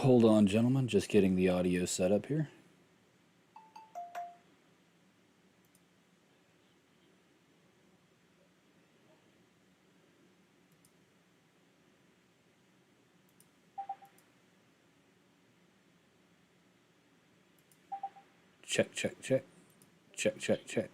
Hold on, gentlemen. Just getting the audio set up here. Check, check, check. Check, check, check.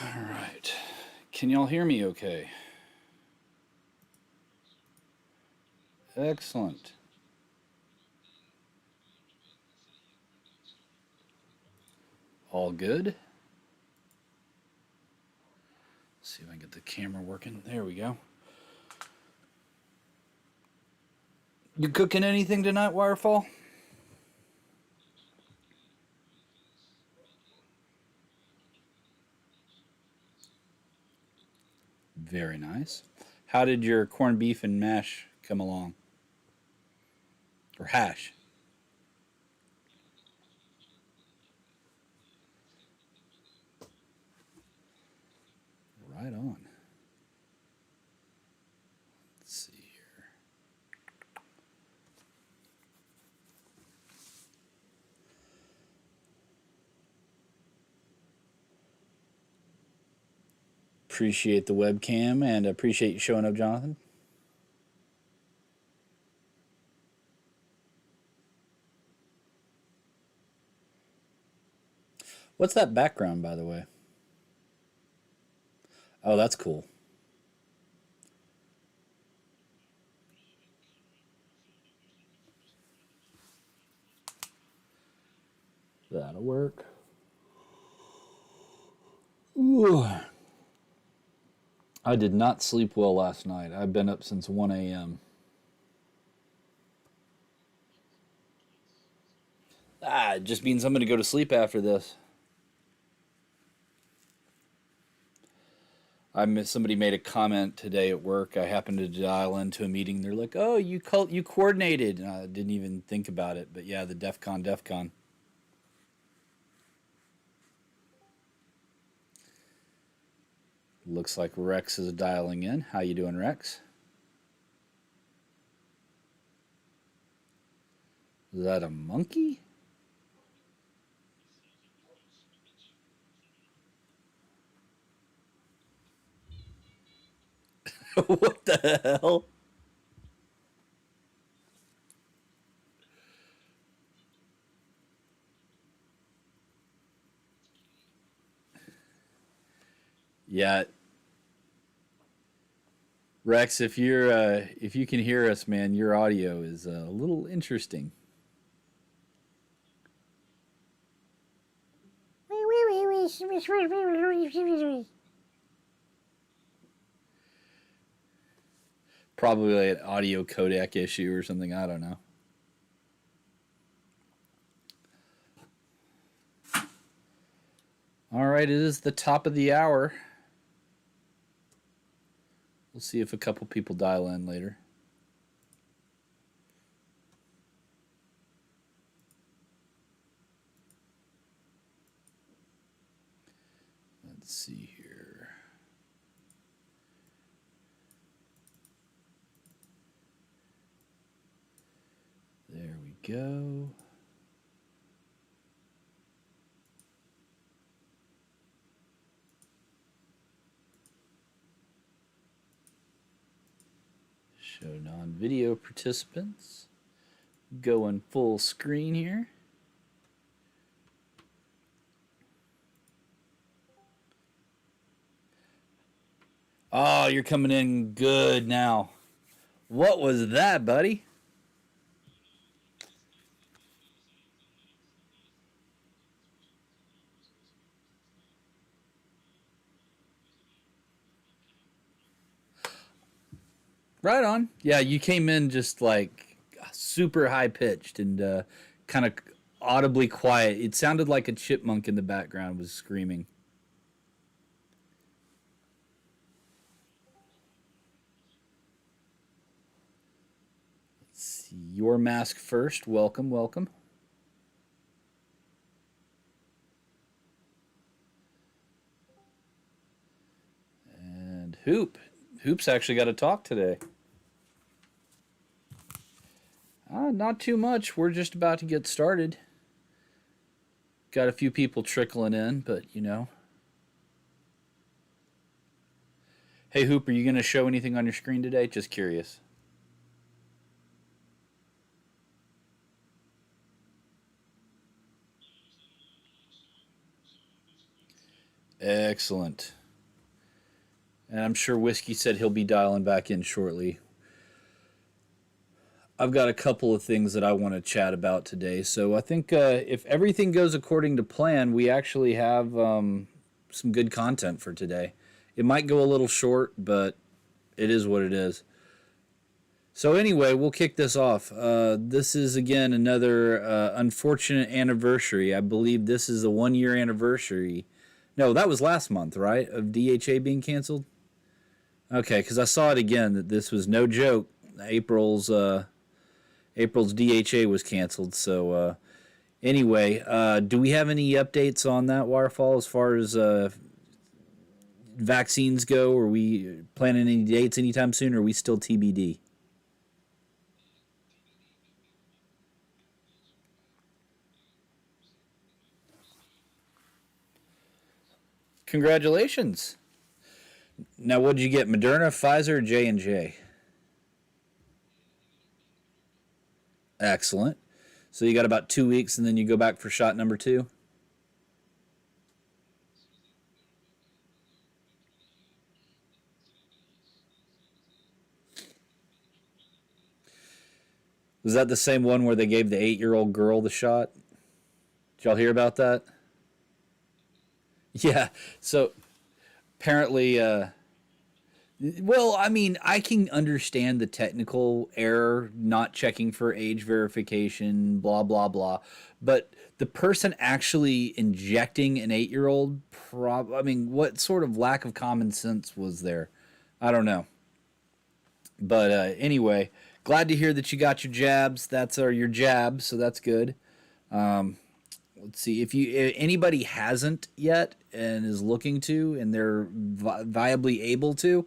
All right. Can y'all hear me okay? Excellent. All good? Let's see if I can get the camera working. There we go. You cooking anything tonight, Wirefall? Very nice. How did your corned beef and mash come along? Or hash? Right on. Let's see here. Appreciate the webcam and appreciate you showing up, Jonathan. What's that background, by the way? Oh, that's cool. That'll work. Ooh. I did not sleep well last night. I've been up since 1 a.m. It just means I'm going to go to sleep after this. Somebody made a comment today at work. I happened to dial into a meeting. They're like, "Oh, you coordinated." And I didn't even think about it, but yeah, the DEF CON. Looks like Rex is dialing in. How you doing, Rex? Is that a monkey? What the hell? Yeah, Rex, if you can hear us, man, your audio is a little interesting. Probably an audio codec issue or something. I don't know. All right, it is the top of the hour. We'll see if a couple people dial in later. Let's see here. There we go. Show non-video participants. Going full screen here. Oh, you're coming in good now. What was that, buddy? Right on. Yeah, you came in just like super high pitched and kind of audibly quiet. It sounded like a chipmunk in the background was screaming. Let's see. Your mask first. Welcome, welcome. Hoop. Hoop's actually got to talk today. Not too much. We're just about to get started. Got a few people trickling in, but you know. Hey, Hoop, are you going to show anything on your screen today? Just curious. Excellent. And I'm sure Whiskey said he'll be dialing back in shortly. I've got a couple of things that I want to chat about today. So I think if everything goes according to plan, we actually have some good content for today. It might go a little short, but it is what it is. So anyway, we'll kick this off. This is again another unfortunate anniversary. I believe this is a 1 year anniversary. No, that was last month, right? Of DHA being canceled. Okay, because I saw it again that this was no joke. April's DHA was canceled. So anyway, do we have any updates on that waterfall as far as vaccines go? Are we planning any dates anytime soon, or are we still TBD? Congratulations. Now, what did you get? Moderna, Pfizer, J&J? Excellent. So you got about 2 weeks, and then you go back for shot number two. Was that the same one where they gave the 8-year-old girl the shot? Did y'all hear about that? Yeah. So apparently, well, I mean, I can understand the technical error, not checking for age verification, blah, blah, blah. But the person actually injecting an 8-year-old, I mean, what sort of lack of common sense was there? I don't know. But anyway, glad to hear that you got your jabs. That's your jabs, so that's good. Um, let's see if anybody hasn't yet and is looking to, and they're viably able to,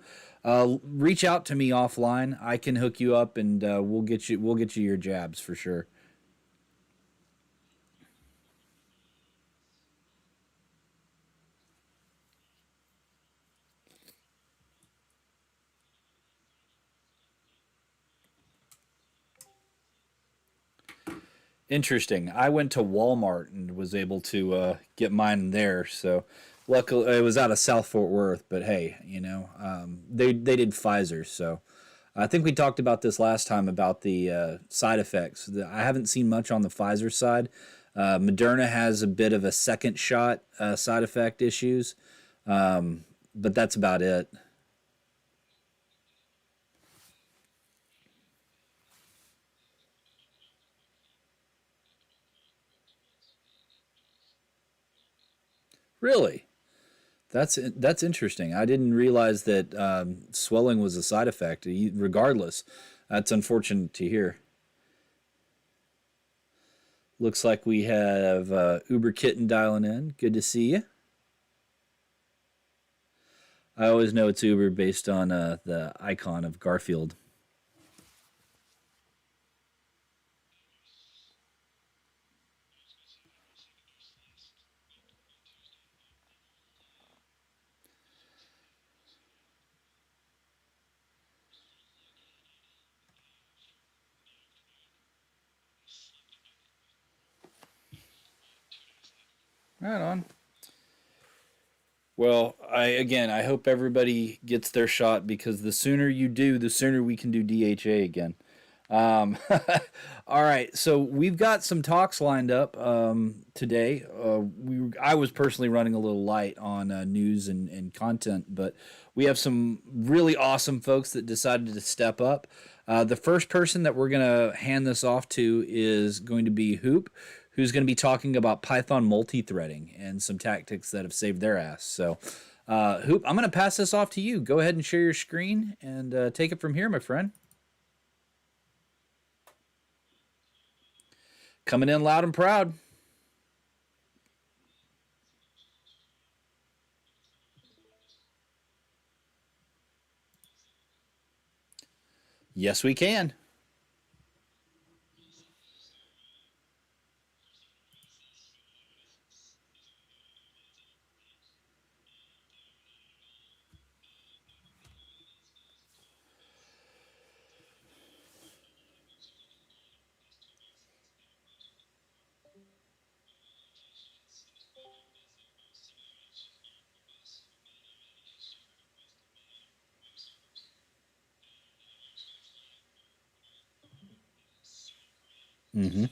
reach out to me offline. I can hook you up, and we'll get you your jabs for sure. Interesting. I went to Walmart and was able to get mine there. So luckily, it was out of South Fort Worth. But hey, they did Pfizer. So I think we talked about this last time about the side effects. I haven't seen much on the Pfizer side. Moderna has a bit of a second shot side effect issues, but that's about it. Really, that's interesting. I didn't realize that swelling was a side effect. Regardless, that's unfortunate to hear. Looks like we have Uber Kitten dialing in. Good to see you. I always know it's Uber based on the icon of Garfield. Right on. Well, I hope everybody gets their shot because the sooner you do, the sooner we can do DHA again. Um, all right, so we've got some talks lined up today. I was personally running a little light on news and content, but we have some really awesome folks that decided to step up. The first person that we're going to hand this off to is going to be Hoop, who's going to be talking about Python multi-threading and some tactics that have saved their ass. So, Hoop, I'm going to pass this off to you. Go ahead and share your screen and take it from here, my friend. Coming in loud and proud. Yes, we can. Mm-hmm.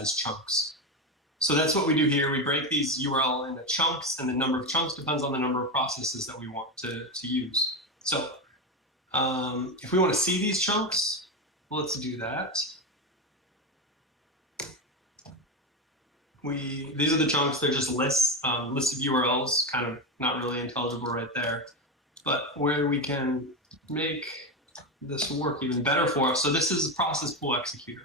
as chunks. So that's what we do here. We break these URL into chunks, and the number of chunks depends on the number of processes that we want to use. So if we want to see these chunks, let's do that. These are the chunks. They're just lists of URLs, kind of not really intelligible right there. But where we can make this work even better for us. So this is a process pool executor.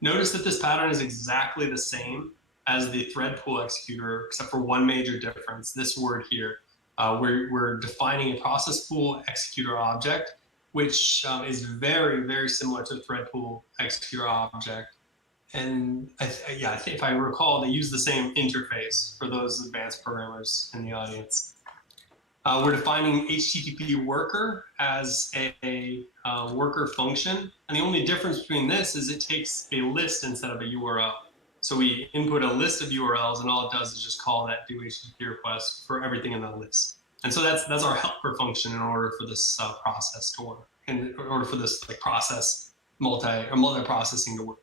Notice that this pattern is exactly the same as the thread pool executor, except for one major difference, this word here. We're defining a process pool executor object, which is very, very similar to the thread pool executor object. And I think if I recall, they use the same interface for those advanced programmers in the audience. We're defining HTTP worker as a worker function. And the only difference between this is it takes a list instead of a URL. So we input a list of URLs, and all it does is just call that do HTTP request for everything in that list. And so that's our helper function in order for this process to work, in order for this multi-processing to work.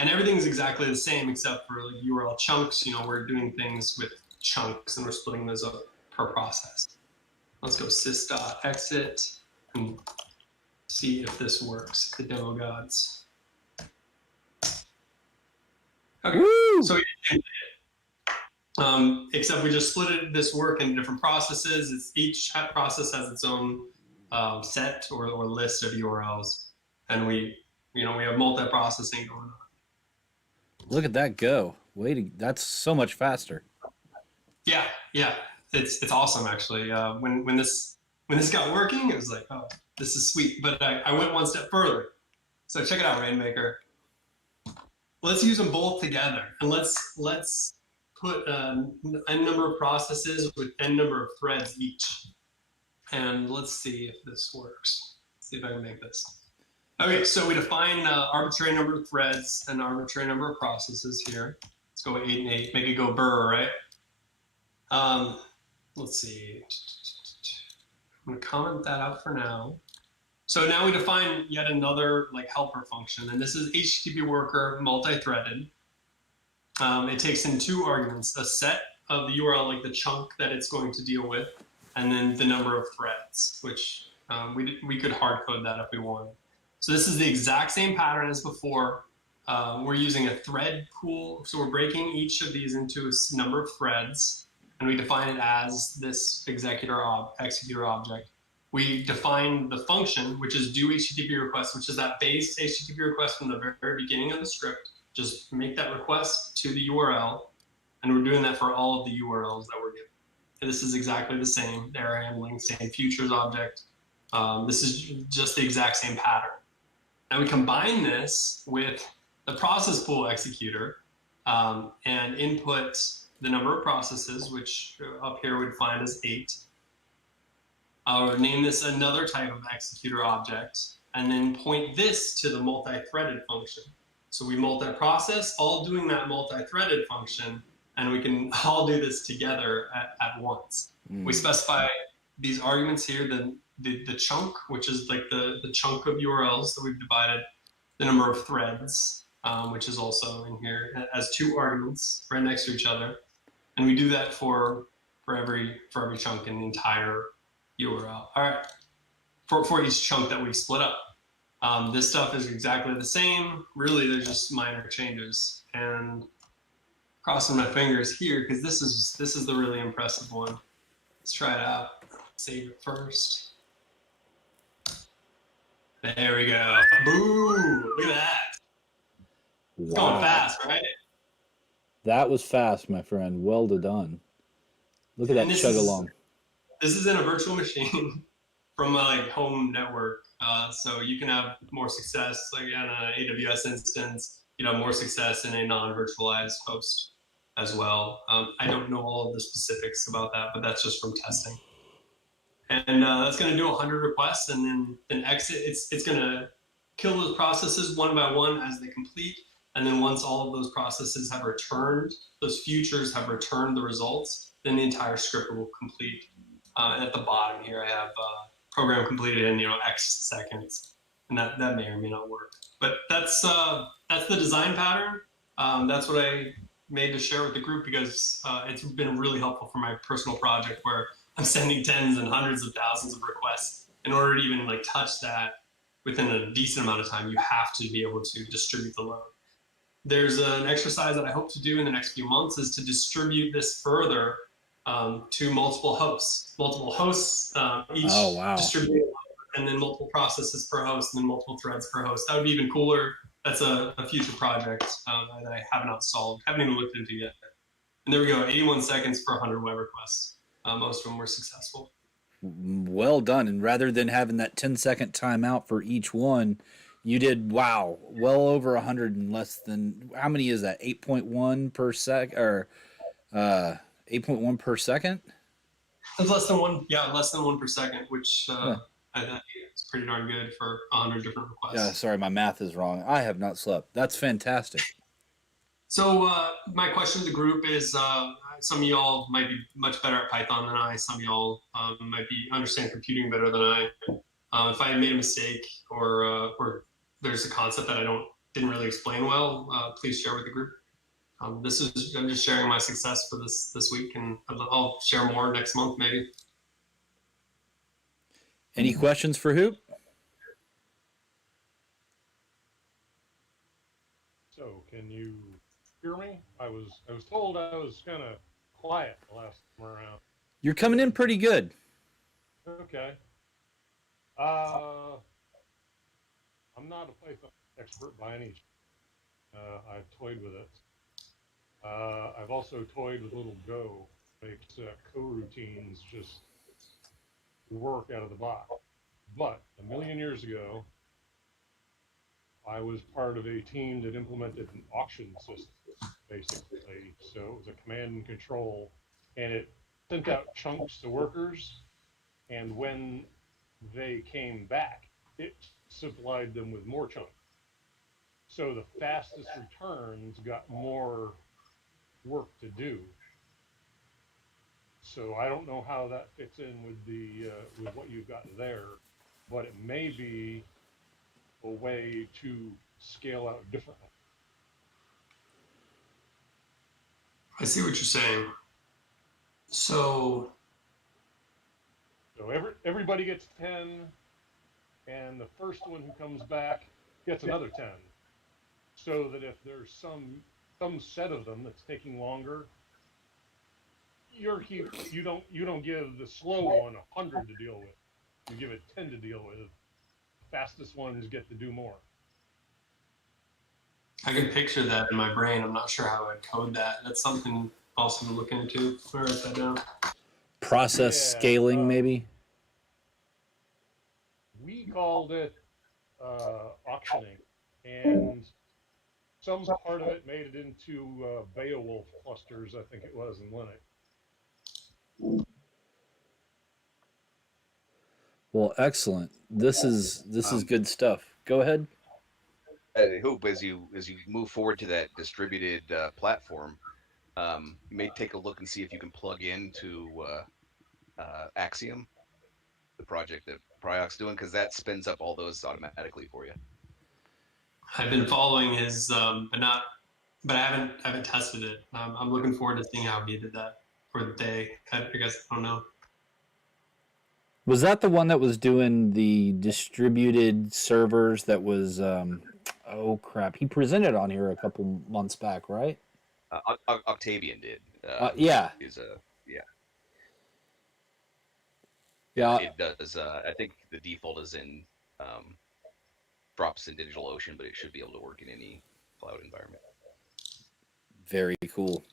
And everything's exactly the same except for like URL chunks. We're doing things with chunks, and we're splitting those up per process. Let's go sys.exit and see if this works, the demo gods. Okay, woo! So except we just split this work into different processes. Each process has its own set or list of URLs, and we have multi-processing going on. Look at that go! That's so much faster. Yeah. It's awesome actually. When this got working, it was like, oh, this is sweet. But I went one step further. So check it out, Rainmaker. Let's use them both together, and let's put n number of processes with n number of threads each. And let's see if this works. Let's see if I can make this. Okay, so we define arbitrary number of threads and arbitrary number of processes here. Let's go 8 and 8. Make it go burr, right? Let's see. I'm going to comment that out for now. So now we define yet another helper function, and this is HTTP worker multi-threaded. It takes in 2 arguments: a set of the URL, like the chunk that it's going to deal with, and then the number of threads, which we could hard code that if we wanted. So this is the exact same pattern as before. We're using a thread pool, so we're breaking each of these into a number of threads, and we define it as this executor object. We define the function, which is do HTTP request, which is that base HTTP request from the very beginning of the script. Just make that request to the URL, and we're doing that for all of the URLs that we're given. And this is exactly the same error handling, same futures object. This is just the exact same pattern. Now we combine this with the process pool executor and input the number of processes, which up here we'd find as 8. I'll name this another type of executor object, and then point this to the multi-threaded function. So we multi-process, all doing that multi-threaded function, and we can all do this together at once. We specify these arguments here, the chunk, which is like the chunk of URLs that we've divided the number of threads, which is also in here as two arguments right next to each other, and we do that for every chunk in the entire URL. All right, for each chunk that we split up. This stuff is exactly the same. Really, there's just minor changes. And crossing my fingers here because this is the really impressive one. Let's try it out. Save it first. There we go. Boom! Look at that. It's going fast, right? That was fast, my friend. Well done. Look at And that chug along. this is in a virtual machine from my like home network. So you can have more success like in an AWS instance. You know, more success in a non-virtualized host as well. I don't know all of the specifics about that, but that's just from testing. And that's going to do 100 requests and then exit. It's going to kill those processes one by one as they complete. And then once all of those processes have returned, those futures have returned the results, then the entire script will complete. And at the bottom here, I have program completed in X seconds, and that may or may not work. But that's the design pattern. That's what I made to share with the group because it's been really helpful for my personal project where I'm sending tens and hundreds of thousands of requests. In order to even like touch that within a decent amount of time, you have to be able to distribute the load. There's an exercise that I hope to do in the next few months is to distribute this further to multiple hosts. Each distributed, and then multiple processes per host, and then multiple threads per host. That would be even cooler. That's a future project that I have not solved, haven't even looked into yet. And there we go, 81 seconds per 100 web requests. Most of them were successful. Well done. And rather than having that 10-second timeout for each one, you did, well over 100 in less than, how many is that? 8.1 per sec, or 8.1 per second? It's less than 1 per second, which I think is pretty darn good for 100 different requests. Yeah, sorry, my math is wrong. I have not slept. That's fantastic. So my question to the group is, some of y'all might be much better at Python than I. Some of y'all might be understand computing better than I. If I made a mistake or there's a concept that I didn't really explain well, please share with the group. I'm just sharing my success for this week, and I'll share more next month maybe. Any questions for Hoop? So, can you hear me? I was told I was kind of quiet the last time around. You're coming in pretty good. Okay. I'm not a Python expert by any. I've toyed with it. I've also toyed with little Go, makes coroutines just work out of the box. But a million years ago, I was part of a team that implemented an auction system, basically. So it was a command and control, and it sent out chunks to workers, and when they came back, it supplied them with more chunks. So the fastest returns got more work to do. So I don't know how that fits in with with what you've got there, but it may be a way to scale out differently. I see what you're saying. So everybody gets 10, and the first one who comes back gets another 10. So that if there's some set of them that's taking longer, you don't give the slow one 100 to deal with. You give it 10 to deal with. The fastest ones get to do more. I can picture that in my brain. I'm not sure how I'd code that. That's something awesome to look into. I'll write that down. Process scaling, maybe? We called it auctioning, and some part of it made it into Beowulf clusters, I think it was, in Linux. Well, excellent. This is good stuff. Go ahead. I hope as you move forward to that distributed platform, you may take a look and see if you can plug into Axiom, the project that Priox doing? Because that spins up all those automatically for you. I've been following his, but I haven't tested it. I'm looking forward to seeing how he did that, or they. I guess I don't know. Was that the one that was doing the distributed servers that was oh crap. He presented on here a couple months back, right? Octavian did. Yeah. Is a yeah. Yeah. It does. I think the default is in drops in DigitalOcean, but it should be able to work in any cloud environment. Very cool.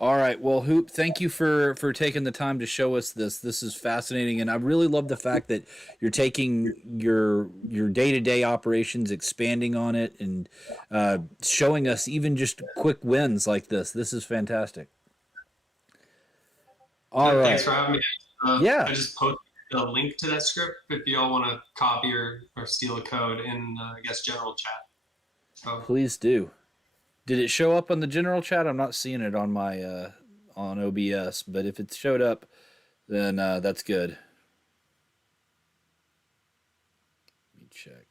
All right, well, Hoop, thank you for taking the time to show us this. This is fascinating, and I really love the fact that you're taking your day-to-day operations, expanding on it, and showing us even just quick wins like this. This is fantastic. All right. Thanks for having me. Yeah. I just posted a link to that script if you all want to copy or steal a code in, I guess, general chat. So, Please do. Did it show up on the general chat? I'm not seeing it on my on OBS, but if it showed up, then that's good. Let me check.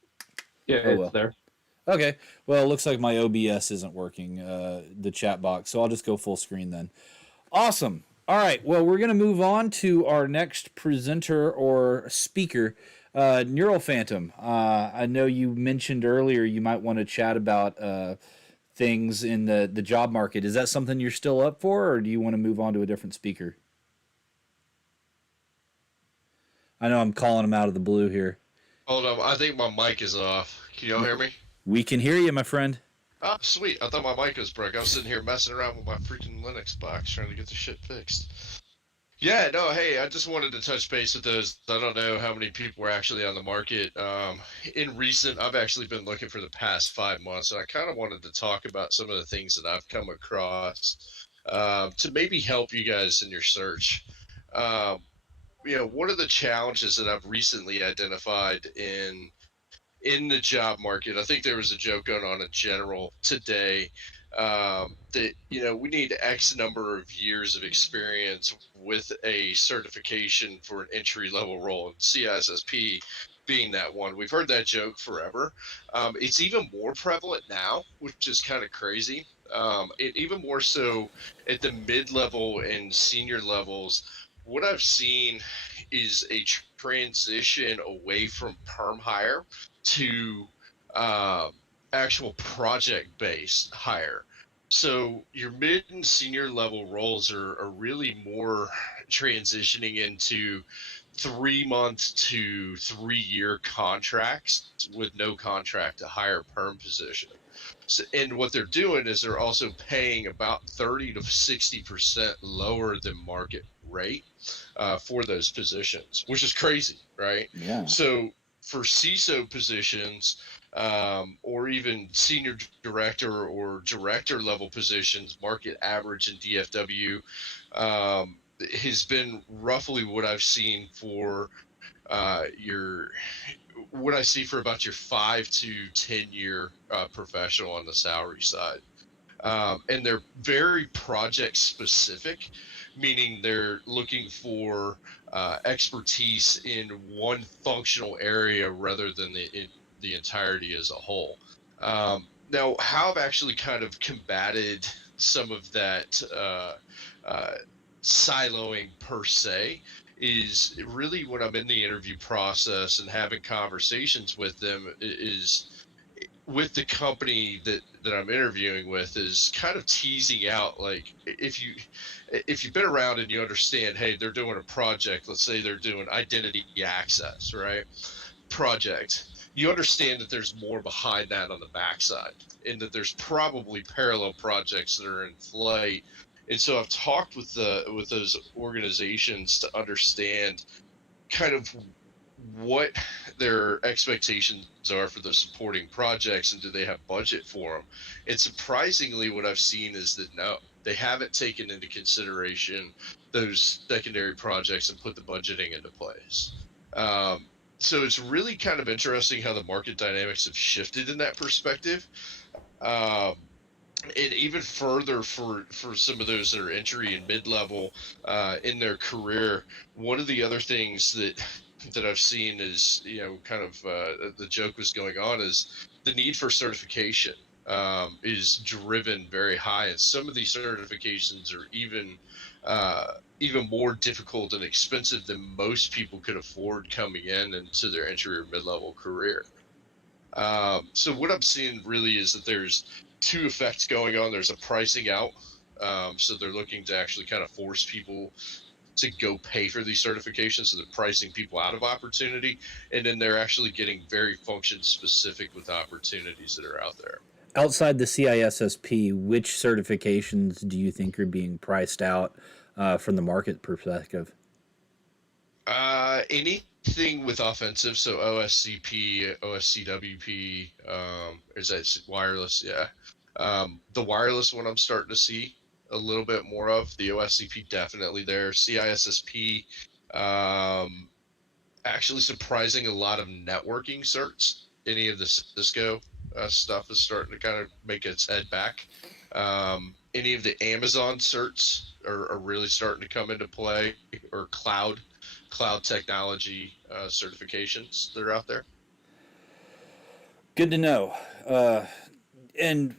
Yeah, it's there. Okay. Well, it looks like my OBS isn't working, the chat box, so I'll just go full screen then. Awesome. All right. Well, we're going to move on to our next presenter or speaker, Neural Phantom. I know you mentioned earlier you might want to chat about things in the job market. Is that something you're still up for, or do you want to move on to a different speaker? I know I'm calling him out of the blue here. Hold on, I think my mic is off. Can y'all hear me? We can hear you, my friend. Ah, sweet. I thought my mic was broke. I was sitting here messing around with my freaking Linux box trying to get the shit fixed. Yeah, no, hey, I just wanted to touch base with those. I don't know how many people were actually on the market. I've actually been looking for the past 5 months, and I kind of wanted to talk about some of the things that I've come across to maybe help you guys in your search. One of the challenges that I've recently identified in the job market, I think there was a joke going on in general today that we need X number of years of experience with a certification for an entry level role, and CISSP being that one. We've heard that joke forever. It's even more prevalent now, which is kind of crazy. Even more so at the mid-level and senior levels. What I've seen is a transition away from perm hire to actual project-based hire. So your mid and senior level roles are really more transitioning into 3-month to 3-year contracts with no contract to hire perm position. So, and what they're doing is they're also paying about 30 to 60% lower than market rate for those positions, which is crazy, right? Yeah. So for CISO positions, or even senior director or director level positions, market average in DFW has been roughly what I've seen for what I see for about your 5 to 10 year professional on the salary side. And they're very project specific, meaning they're looking for expertise in one functional area rather than the entirety as a whole. Now, how I've actually kind of combated some of that siloing per se is really when I'm in the interview process and having conversations with them is with the company that I'm interviewing with is kind of teasing out, like, if you've been around and you understand, hey, they're doing a project, let's say they're doing identity access, right? Project. You understand that there's more behind that on the backside, and that there's probably parallel projects that are in flight. And so I've talked with those organizations to understand kind of what their expectations are for the supporting projects, and do they have budget for them. And surprisingly, what I've seen is that no, they haven't taken into consideration those secondary projects and put the budgeting into place. So it's really kind of interesting how the market dynamics have shifted in that perspective. And even further for some of those that are entry and mid-level in their career, one of the other things that that I've seen is, kind of the joke was going on is the need for certification is driven very high, and some of these certifications are even more difficult and expensive than most people could afford coming into their entry or mid-level career. So what I'm seeing really is that there's two effects going on. There's a pricing out. So they're looking to actually kind of force people to go pay for these certifications. So they're pricing people out of opportunity. And then they're actually getting very function specific with opportunities that are out there. Outside the CISSP, which certifications do you think are being priced out from the market perspective? Anything with offensive, so OSCP, OSCWP, is that wireless? Yeah. The wireless one I'm starting to see a little bit more of. The OSCP definitely there. CISSP, actually surprising a lot of networking certs. Any of the Cisco stuff is starting to kind of make its head back. Any of the Amazon certs are really starting to come into play, or cloud technology certifications that are out there. Good to know. And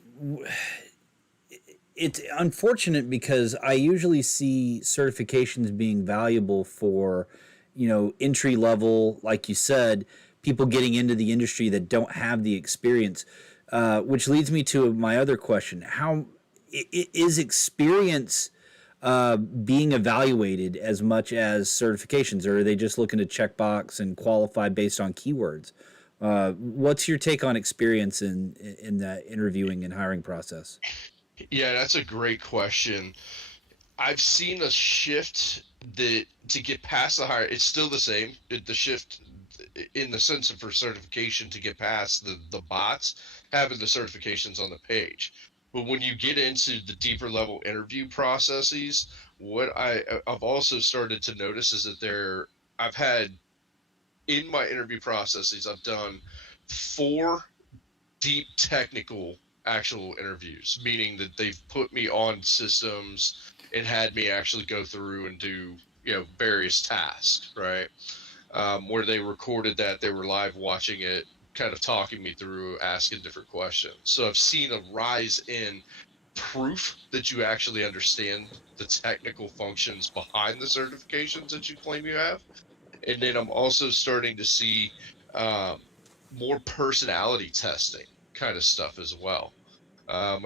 it's unfortunate because I usually see certifications being valuable for, entry level, like you said, people getting into the industry that don't have the experience, which leads me to my other question. How is experience being evaluated as much as certifications, or are they just looking to check box and qualify based on keywords? What's your take on experience in the interviewing and hiring process? Yeah, that's a great question. I've seen a shift that to get past the hire, it's still the same. The shift in the sense of for certification to get past the bots having the certifications on the page. But when you get into the deeper level interview processes, what I've also started to notice is that I've had in my interview processes, I've done 4 deep technical actual interviews, meaning that they've put me on systems and had me actually go through and do various tasks, right? Where they recorded that, they were live watching it, kind of talking me through, asking different questions. So I've seen a rise in proof that you actually understand the technical functions behind the certifications that you claim you have. And then I'm also starting to see more personality testing kind of stuff as well. Out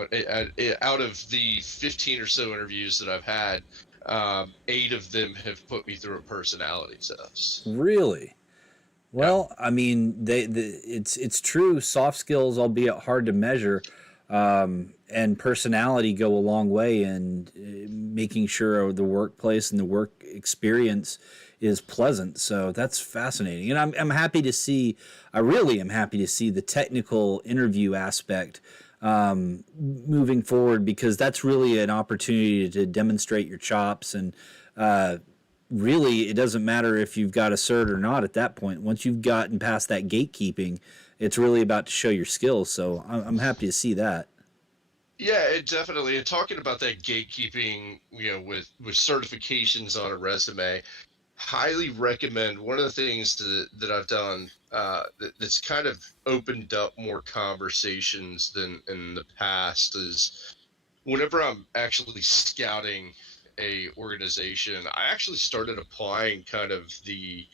of the 15 or so interviews that I've had, 8 of them have put me through a personality test. Really? Well, I mean, it's true. Soft skills, albeit hard to measure, and personality go a long way in making sure the workplace and the work experience is pleasant. So that's fascinating, and I'm happy to see. I really am happy to see the technical interview aspect moving forward, because that's really an opportunity to demonstrate your chops, and really it doesn't matter if you've got a cert or not at that point. Once you've gotten past that gatekeeping, it's really about to show your skills. So I'm happy to see that. Yeah, it definitely. And talking about that gatekeeping, with certifications on a resume, highly recommend. One of the things that I've done that's kind of opened up more conversations than in the past is whenever I'm actually scouting a organization, I actually started applying kind of the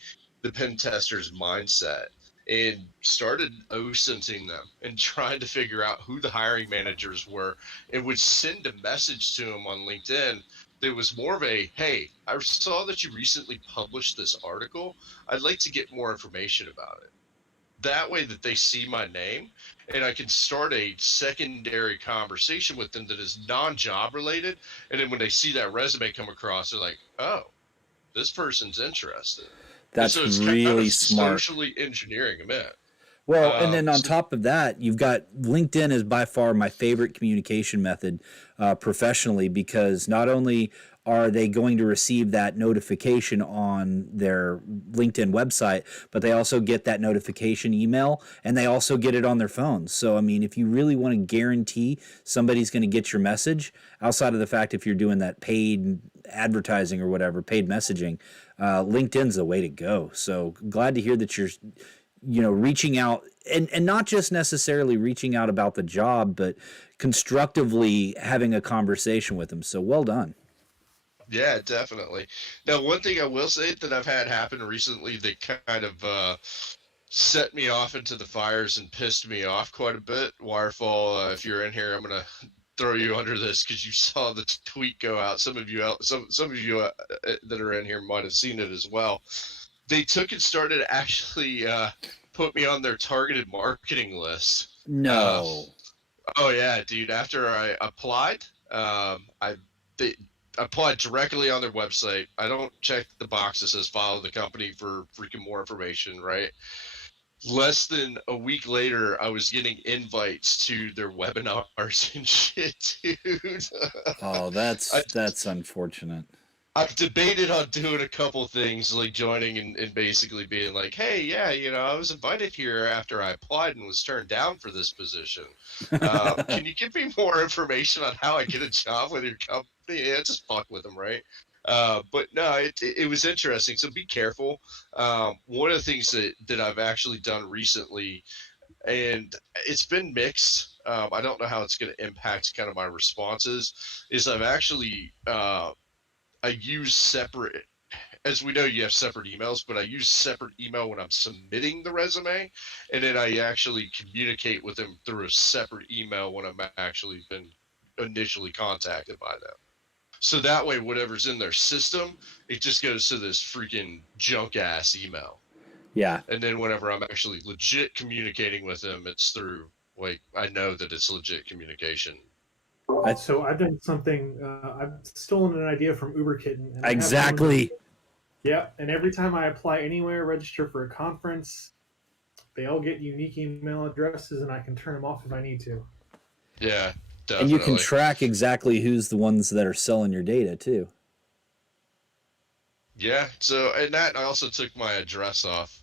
pen tester's mindset and started OSINTing them and trying to figure out who the hiring managers were, and would send a message to them on LinkedIn that was more of a, hey, I saw that you recently published this article. I'd like to get more information about it. That way that they see my name and I can start a secondary conversation with them that is non-job related. And then when they see that resume come across, they're like, oh, this person's interested. That's and so it's really kind of smart. Socially engineering them in. Well, and then on top of that, you've got LinkedIn is by far my favorite communication method professionally, because not only are they going to receive that notification on their LinkedIn website, but they also get that notification email, and they also get it on their phones. So, I mean, if you really want to guarantee somebody's going to get your message, outside of the fact if you're doing that paid advertising or whatever, paid messaging, LinkedIn's the way to go. So glad to hear that you're, reaching out and not just necessarily reaching out about the job, but constructively having a conversation with them. So well done. Yeah, definitely. Now, one thing I will say that I've had happen recently that kind of set me off into the fires and pissed me off quite a bit. Wirefall, if you're in here, I'm gonna throw you under this because you saw the tweet go out. Some of you that are in here might have seen it as well. They took and started actually put me on their targeted marketing list. No. Oh yeah, dude. After I applied, they applied directly on their website. I don't check the box that says follow the company for freaking more information, right? Less than a week later, I was getting invites to their webinars and shit, dude. Oh, that's unfortunate. I've debated on doing a couple things, like joining and basically being like, hey, yeah, I was invited here after I applied and was turned down for this position. Can you give me more information on how I get a job with your company? Yeah, just fuck with them, right? But no, it was interesting. So be careful. One of the things that I've actually done recently, and it's been mixed. I don't know how it's going to impact kind of my responses, is I've actually I use separate, as we know, you have separate emails, but I use separate email when I'm submitting the resume, and then I actually communicate with them through a separate email when I'm actually been initially contacted by them. So that way, whatever's in their system, it just goes to this freaking junk ass email. Yeah. And then whenever I'm actually legit communicating with them, it's through, like, I know that it's legit communication. So I've done something. I've stolen an idea from Uber Kitten. And Exactly. Yeah, and every time I apply anywhere, register for a conference, they all get unique email addresses, and I can turn them off if I need to. Yeah, definitely. And you can track exactly who's the ones that are selling your data too. Yeah. So, and that I also took my address off.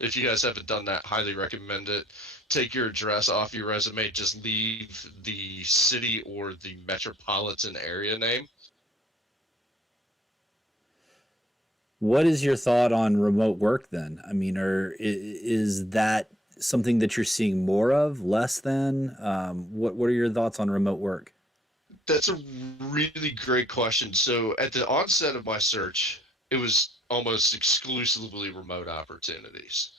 If you guys haven't done that, highly recommend it. Take your address off your resume. Just leave the city or the metropolitan area name. What is your thought on remote work then? I mean, is that something that you're seeing more of, less than? What are your thoughts on remote work? That's a really great question. So at the onset of my search, it was almost exclusively remote opportunities.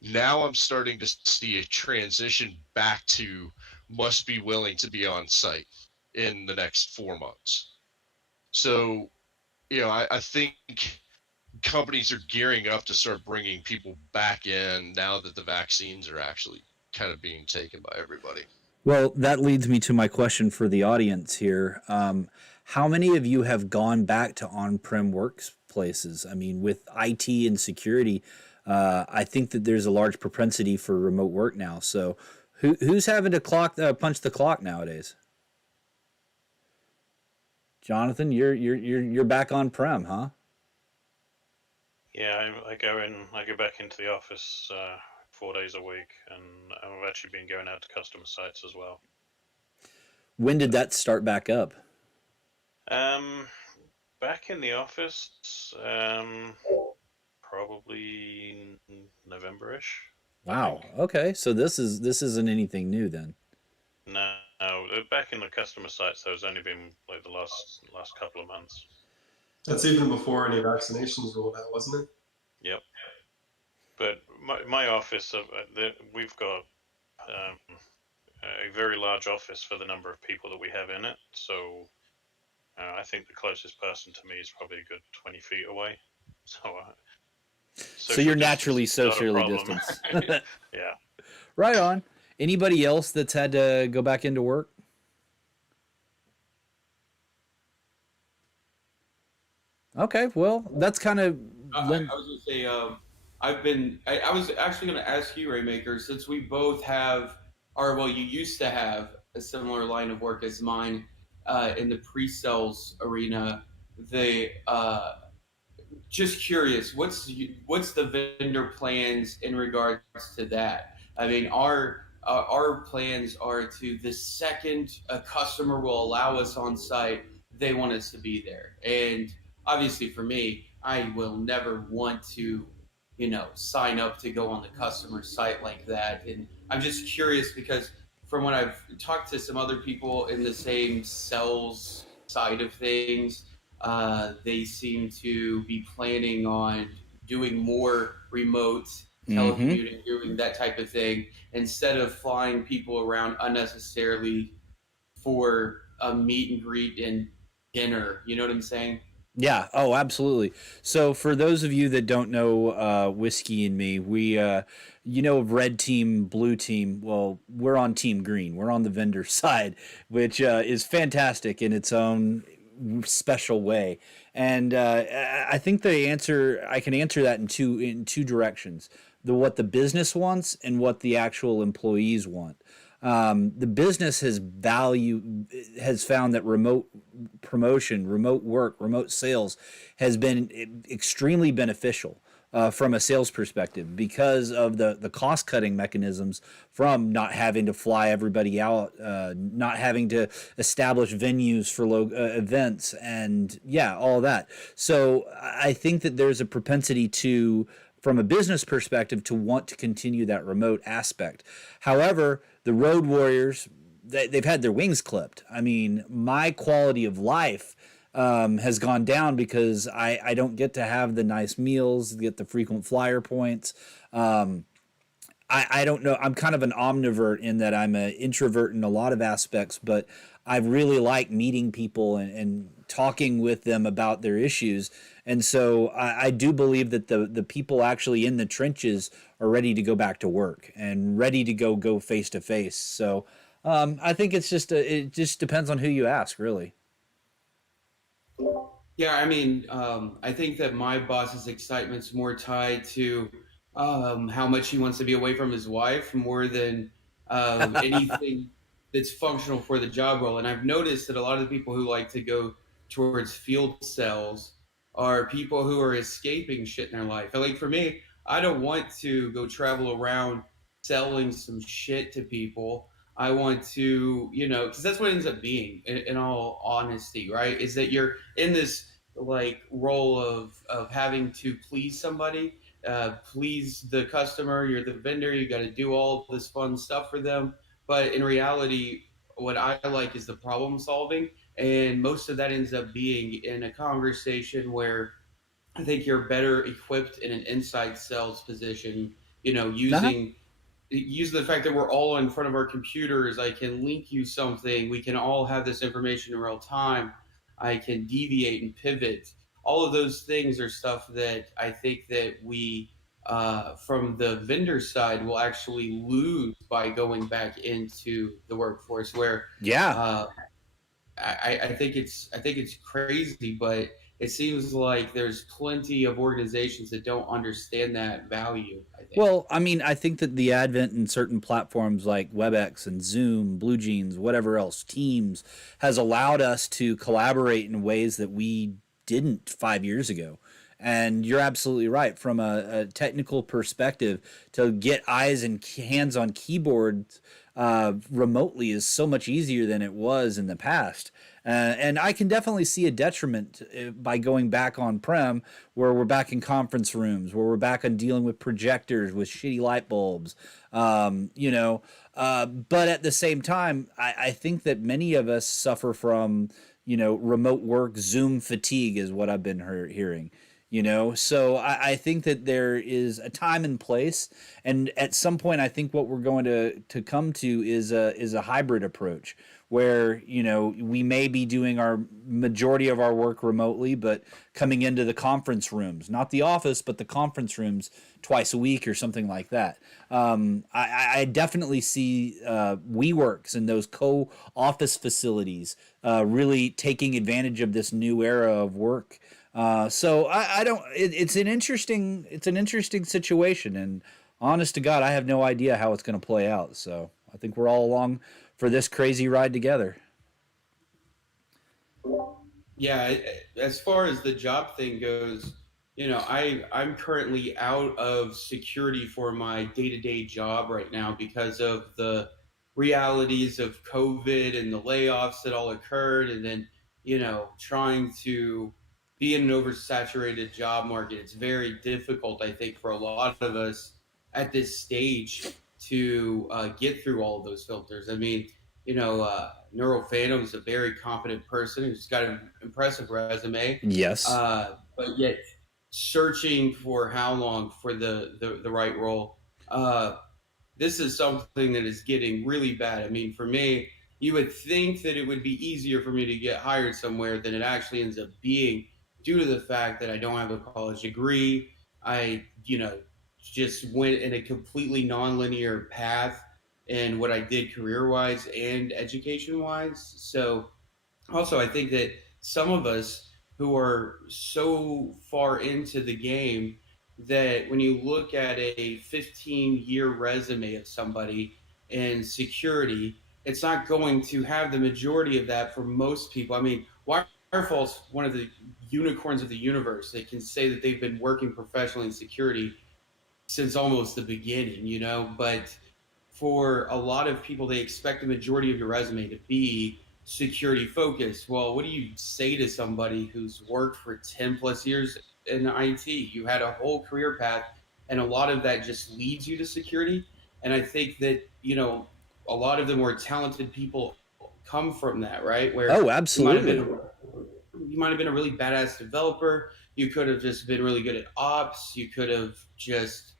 Now I'm starting to see a transition back to must be willing to be on site in the next 4 months. So, I think companies are gearing up to start bringing people back in now that the vaccines are actually kind of being taken by everybody. Well, that leads me to my question for the audience here. How many of you have gone back to on-prem workplaces? I mean, with IT and security, I think that there's a large propensity for remote work now. So, who's having to punch the clock nowadays? Jonathan, you're back on prem, huh? Yeah, I go back into the office 4 days a week, and I've actually been going out to customer sites as well. When did that start back up? Back in the office, probably November-ish. Wow. Okay, so this isn't anything new then. No, back in the customer sites, there's only been like the last couple of months. That's even before any vaccinations rolled out, wasn't it? Yep. But my office, we've got a very large office for the number of people that we have in it. So I think the closest person to me is probably a good 20 feet away. So you're naturally socially distanced. Yeah. Right on. Anybody else that's had to go back into work? Okay, well, that's kind of. I was going to say, I was actually going to ask you, Raymaker, since we both have, you used to have a similar line of work as mine in the pre-sales arena. Just curious, what's the vendor plans in regards to that? I mean, our plans are to the second a customer will allow us on site, they want us to be there. And obviously for me, I will never want to, sign up to go on the customer site like that. And I'm just curious because from what I've talked to some other people in the same sales side of things, they seem to be planning on doing more remote Mm-hmm. telecommuting, doing that type of thing, instead of flying people around unnecessarily for a meet and greet and dinner. You know what I'm saying? Yeah. Oh, absolutely. So, for those of you that don't know Whiskey and me, red team, blue team. Well, we're on team green. We're on the vendor side, which is fantastic in its own special way. And I think I can answer that in two directions: the what the business wants and what the actual employees want. The business has found that remote promotion, remote work, remote sales has been extremely beneficial from a sales perspective because of the cost cutting mechanisms from not having to fly everybody out, not having to establish venues for events, and yeah, all that. So I think that there's a propensity to, from a business perspective, to want to continue that remote aspect. However, the road warriors, they've had their wings clipped. I mean, my quality of life has gone down because I don't get to have the nice meals, get the frequent flyer points. I don't know. I'm kind of an omnivert in that I'm an introvert in a lot of aspects, but I really like meeting people and talking with them about their issues. And so I do believe that the people actually in the trenches are ready to go back to work and ready to go face to face. So I think it just depends on who you ask, really. Yeah, I mean, I think that my boss's excitement's more tied to how much he wants to be away from his wife more than anything that's functional for the job role. And I've noticed that a lot of the people who like to go towards field sales are people who are escaping shit in their life. And like for me, I don't want to go travel around selling some shit to people. I want to, because that's what it ends up being, in all honesty, right? Is that you're in this like role of having to please somebody, please the customer. You're the vendor. You got to do all this fun stuff for them. But in reality, what I like is the problem solving, and most of that ends up being in a conversation where I think you're better equipped in an inside sales position. Uh-huh. Using use the fact that we're all in front of our computers. I can link you something. We can all have this information in real time. I can deviate and pivot. All of those things are stuff that I think that we, from the vendor side, will actually lose by going back into the workforce. Where Yeah. uh, I think it's crazy, but it seems like there's plenty of organizations that don't understand that value. I think. Well, I mean, I think that the advent in certain platforms like WebEx and Zoom, Blue Jeans, whatever else, Teams, has allowed us to collaborate in ways that we didn't 5 years ago. And you're absolutely right. From a technical perspective, to get eyes and hands on keyboards remotely is so much easier than it was in the past. And I can definitely see a detriment by going back on prem, where we're back in conference rooms, where we're back on dealing with projectors with shitty light bulbs. But at the same time, I think that many of us suffer from, remote work Zoom fatigue, is what I've been hearing. So I think that there is a time and place, and at some point I think what we're going to come to is a hybrid approach where we may be doing our majority of our work remotely, but coming into the conference rooms, not the office, but the conference rooms twice a week or something like that. I definitely see WeWorks and those co-office facilities really taking advantage of this new era of work. So I don't. It's an interesting situation, and honest to God, I have no idea how it's going to play out. So I think we're all along for this crazy ride together. Yeah, as far as the job thing goes, I'm currently out of security for my day-to-day job right now because of the realities of COVID and the layoffs that all occurred, and then trying to be in an oversaturated job market. It's very difficult, I think, for a lot of us at this stage to get through all of those filters. I mean, Neural Phantom's a very competent person who's got an impressive resume, Yes. but yet searching for how long for the right role. This is something that is getting really bad. I mean, for me, you would think that it would be easier for me to get hired somewhere than it actually ends up being due to the fact that I don't have a college degree. I, just went in a completely nonlinear path in what I did career wise and education wise. So also, I think that some of us who are so far into the game that when you look at a 15-year resume of somebody in security, it's not going to have the majority of that for most people. I mean, Wirefall's one of the unicorns of the universe. They can say that they've been working professionally in security since almost the beginning, but for a lot of people, they expect the majority of your resume to be security focused. Well, what do you say to somebody who's worked for 10 plus years in IT? You had a whole career path, and a lot of that just leads you to security. And I think that, a lot of the more talented people come from that, right? Where Oh, you might have absolutely. been you might have been a really badass developer. You could have just been really good at ops. You could have just,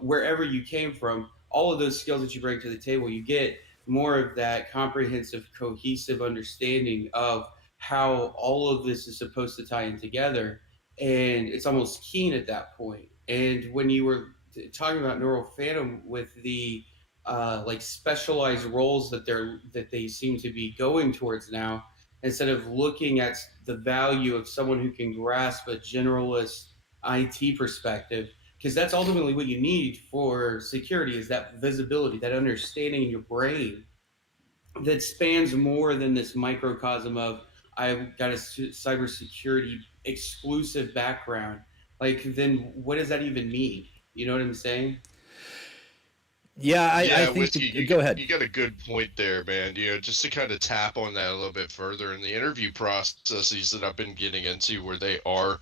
wherever you came from, all of those skills that you bring to the table, you get more of that comprehensive, cohesive understanding of how all of this is supposed to tie in together. And it's almost keen at that point. And when you were talking about Neural Phantom with the like specialized roles that they seem to be going towards now, instead of looking at the value of someone who can grasp a generalist IT perspective, because that's ultimately what you need for security is that visibility, that understanding in your brain that spans more than this microcosm of I've got a cybersecurity exclusive background. Like, then what does that even mean? You know what I'm saying? Yeah, I Yeah, think Whiskey, go ahead. you got a good point there, man. Just to kind of tap on that a little bit further in the interview processes that I've been getting into, where they are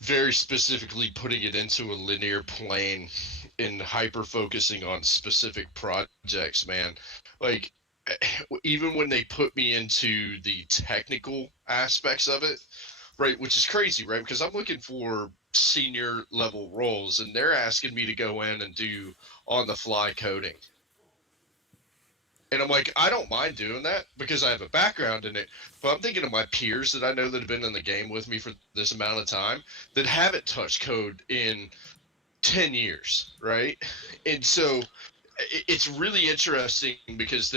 very specifically putting it into a linear plane and hyper focusing on specific projects, man. Like, even when they put me into the technical aspects of it, right, which is crazy, right? Because I'm looking for senior level roles and they're asking me to go in and do on the fly coding. And I'm like, I don't mind doing that because I have a background in it. But I'm thinking of my peers that I know that have been in the game with me for this amount of time that haven't touched code in 10 years, right? And so it's really interesting because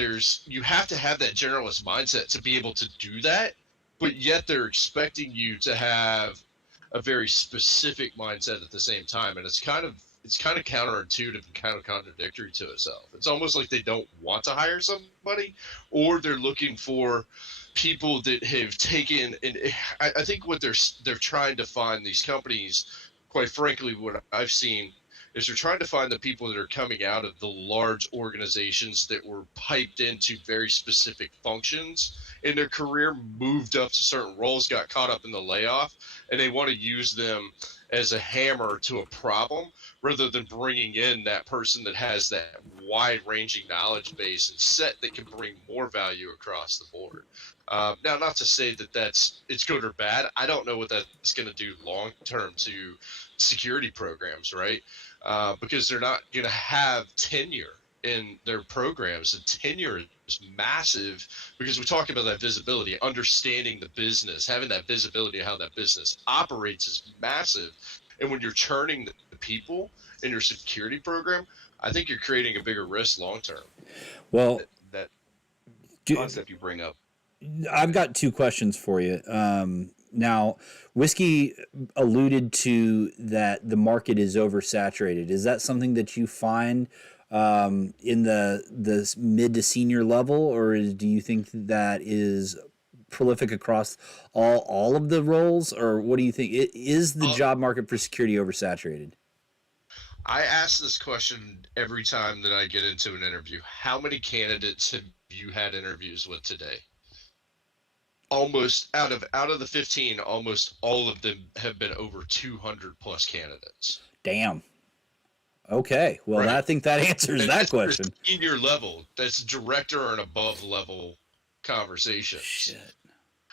you have to have that generalist mindset to be able to do that, but yet they're expecting you to have a very specific mindset at the same time, and it's kind of counterintuitive and kind of contradictory to itself. It's almost like they don't want to hire somebody, or they're looking for people that have taken. And I think what they're trying to find, these companies, quite frankly, what I've seen is they're trying to find the people that are coming out of the large organizations that were piped into very specific functions in their career, moved up to certain roles, got caught up in the layoff, and they want to use them as a hammer to a problem rather than bringing in that person that has that wide-ranging knowledge base and set that can bring more value across the board. Now, not to say that it's good or bad. I don't know what that's going to do long term to security programs, right? Because they're not going to have tenure in their programs, and tenure is massive because we talk about that visibility, understanding the business, having that visibility of how that business operates is massive. And when you're churning the people in your security program, I think you're creating a bigger risk long term. Well, That do, concept you bring up. I've got two questions for you. Now, Whiskey alluded to that the market is oversaturated. Is that something that you find in the mid to senior level, or do you think that is prolific across all of the roles, or what do you think? Is the job market for security oversaturated? I ask this question every time that I get into an interview. How many candidates have you had interviews with today? almost out of the 15, almost all of them have been over 200 plus candidates. Damn. Okay. Well, Right. I think that answers And that that's for question. senior level. That's director and above level conversations. Shit.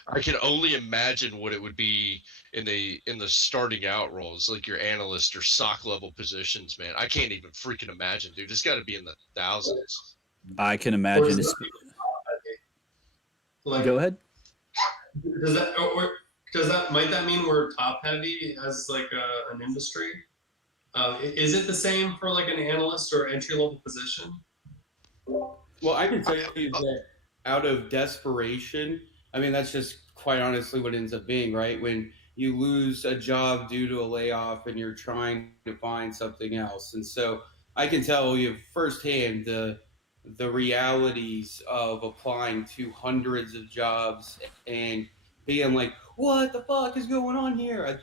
I can only imagine what it would be in the starting out roles, like your analyst or SOC level positions, man. I can't even freaking imagine, dude. It's got to be in the thousands. I can imagine. Like, Go ahead. Does that might that mean we're top heavy as like an industry? Is it the same for like an analyst or entry level position? Well, I can tell you that out of desperation, I mean, that's just quite honestly what it ends up being, right? When you lose a job due to a layoff and you're trying to find something else. And so I can tell you firsthand the realities of applying to hundreds of jobs and being like, what the fuck is going on here?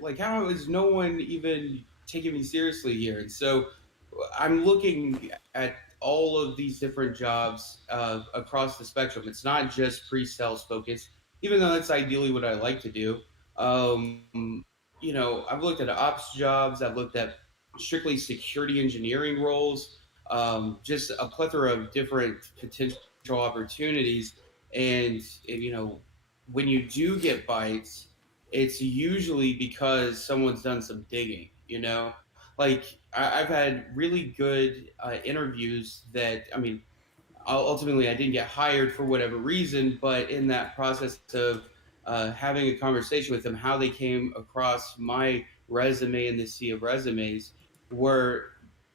Like, how is no one even taking me seriously here? And so I'm looking at all of these different jobs across the spectrum. It's not just pre-sales focused, even though that's ideally what I like to do. I've looked at ops jobs. I've looked at strictly security engineering roles. Just a plethora of different potential opportunities. And when you do get bites, it's usually because someone's done some digging. Like I've had really good interviews that, I mean, ultimately I didn't get hired for whatever reason, but in that process of having a conversation with them, how they came across my resume in the sea of resumes were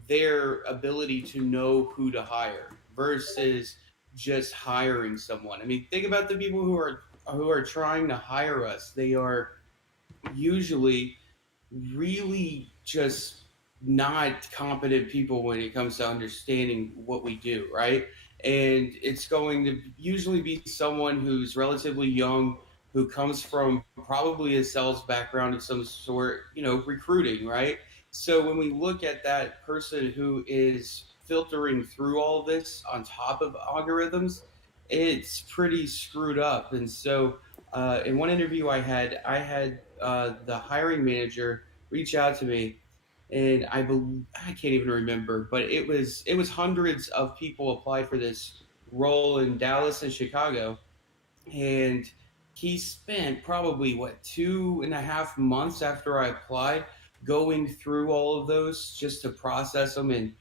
their ability to know who to hire versus just hiring someone. I mean, think about the people who are trying to hire us. They are usually really just not competent people when it comes to understanding what we do, right? And it's going to usually be someone who's relatively young, who comes from probably a sales background of some sort, recruiting, right? So when we look at that person who is filtering through all this on top of algorithms, it's pretty screwed up. And so in one interview I had the hiring manager reach out to me, and I can't even remember, but it was hundreds of people applied for this role in Dallas and Chicago, and he spent probably 2.5 months after I applied going through all of those just to process them and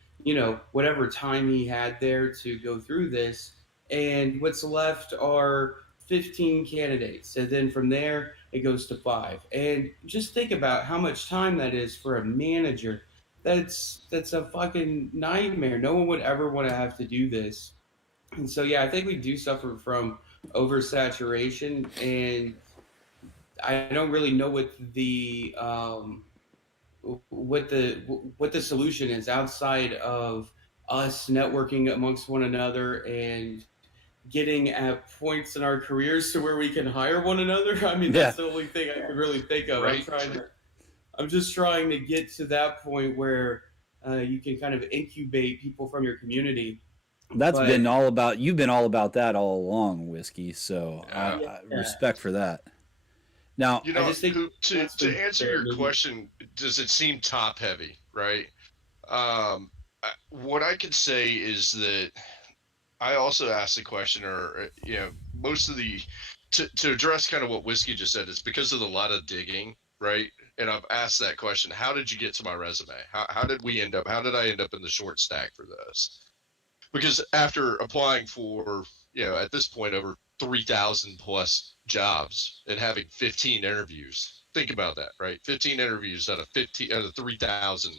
whatever time he had there to go through this. And what's left are 15 candidates, and then from there it goes to 5. And just think about how much time that is for a manager. That's a fucking nightmare. No one would ever want to have to do this. And so yeah, I think we do suffer from oversaturation, and I don't really know what the solution is outside of us networking amongst one another and getting at points in our careers to where we can hire one another. I mean, that's the only thing I could really think of. Right. I'm just trying to get to that point where you can kind of incubate people from your community. That's been all about, you've been all about that all along, Whiskey. So I respect for that. Now, I just think to answer your question, does it seem top heavy, right? What I could say is that I also asked the question, or most of to address kind of what Whiskey just said, it's because of a lot of digging, right? And I've asked that question: how did you get to my resume? How did I end up in the short stack for this? Because after applying for at this point over 3,000 plus jobs and having 15 interviews, think about that, right? 15 interviews out of 3,000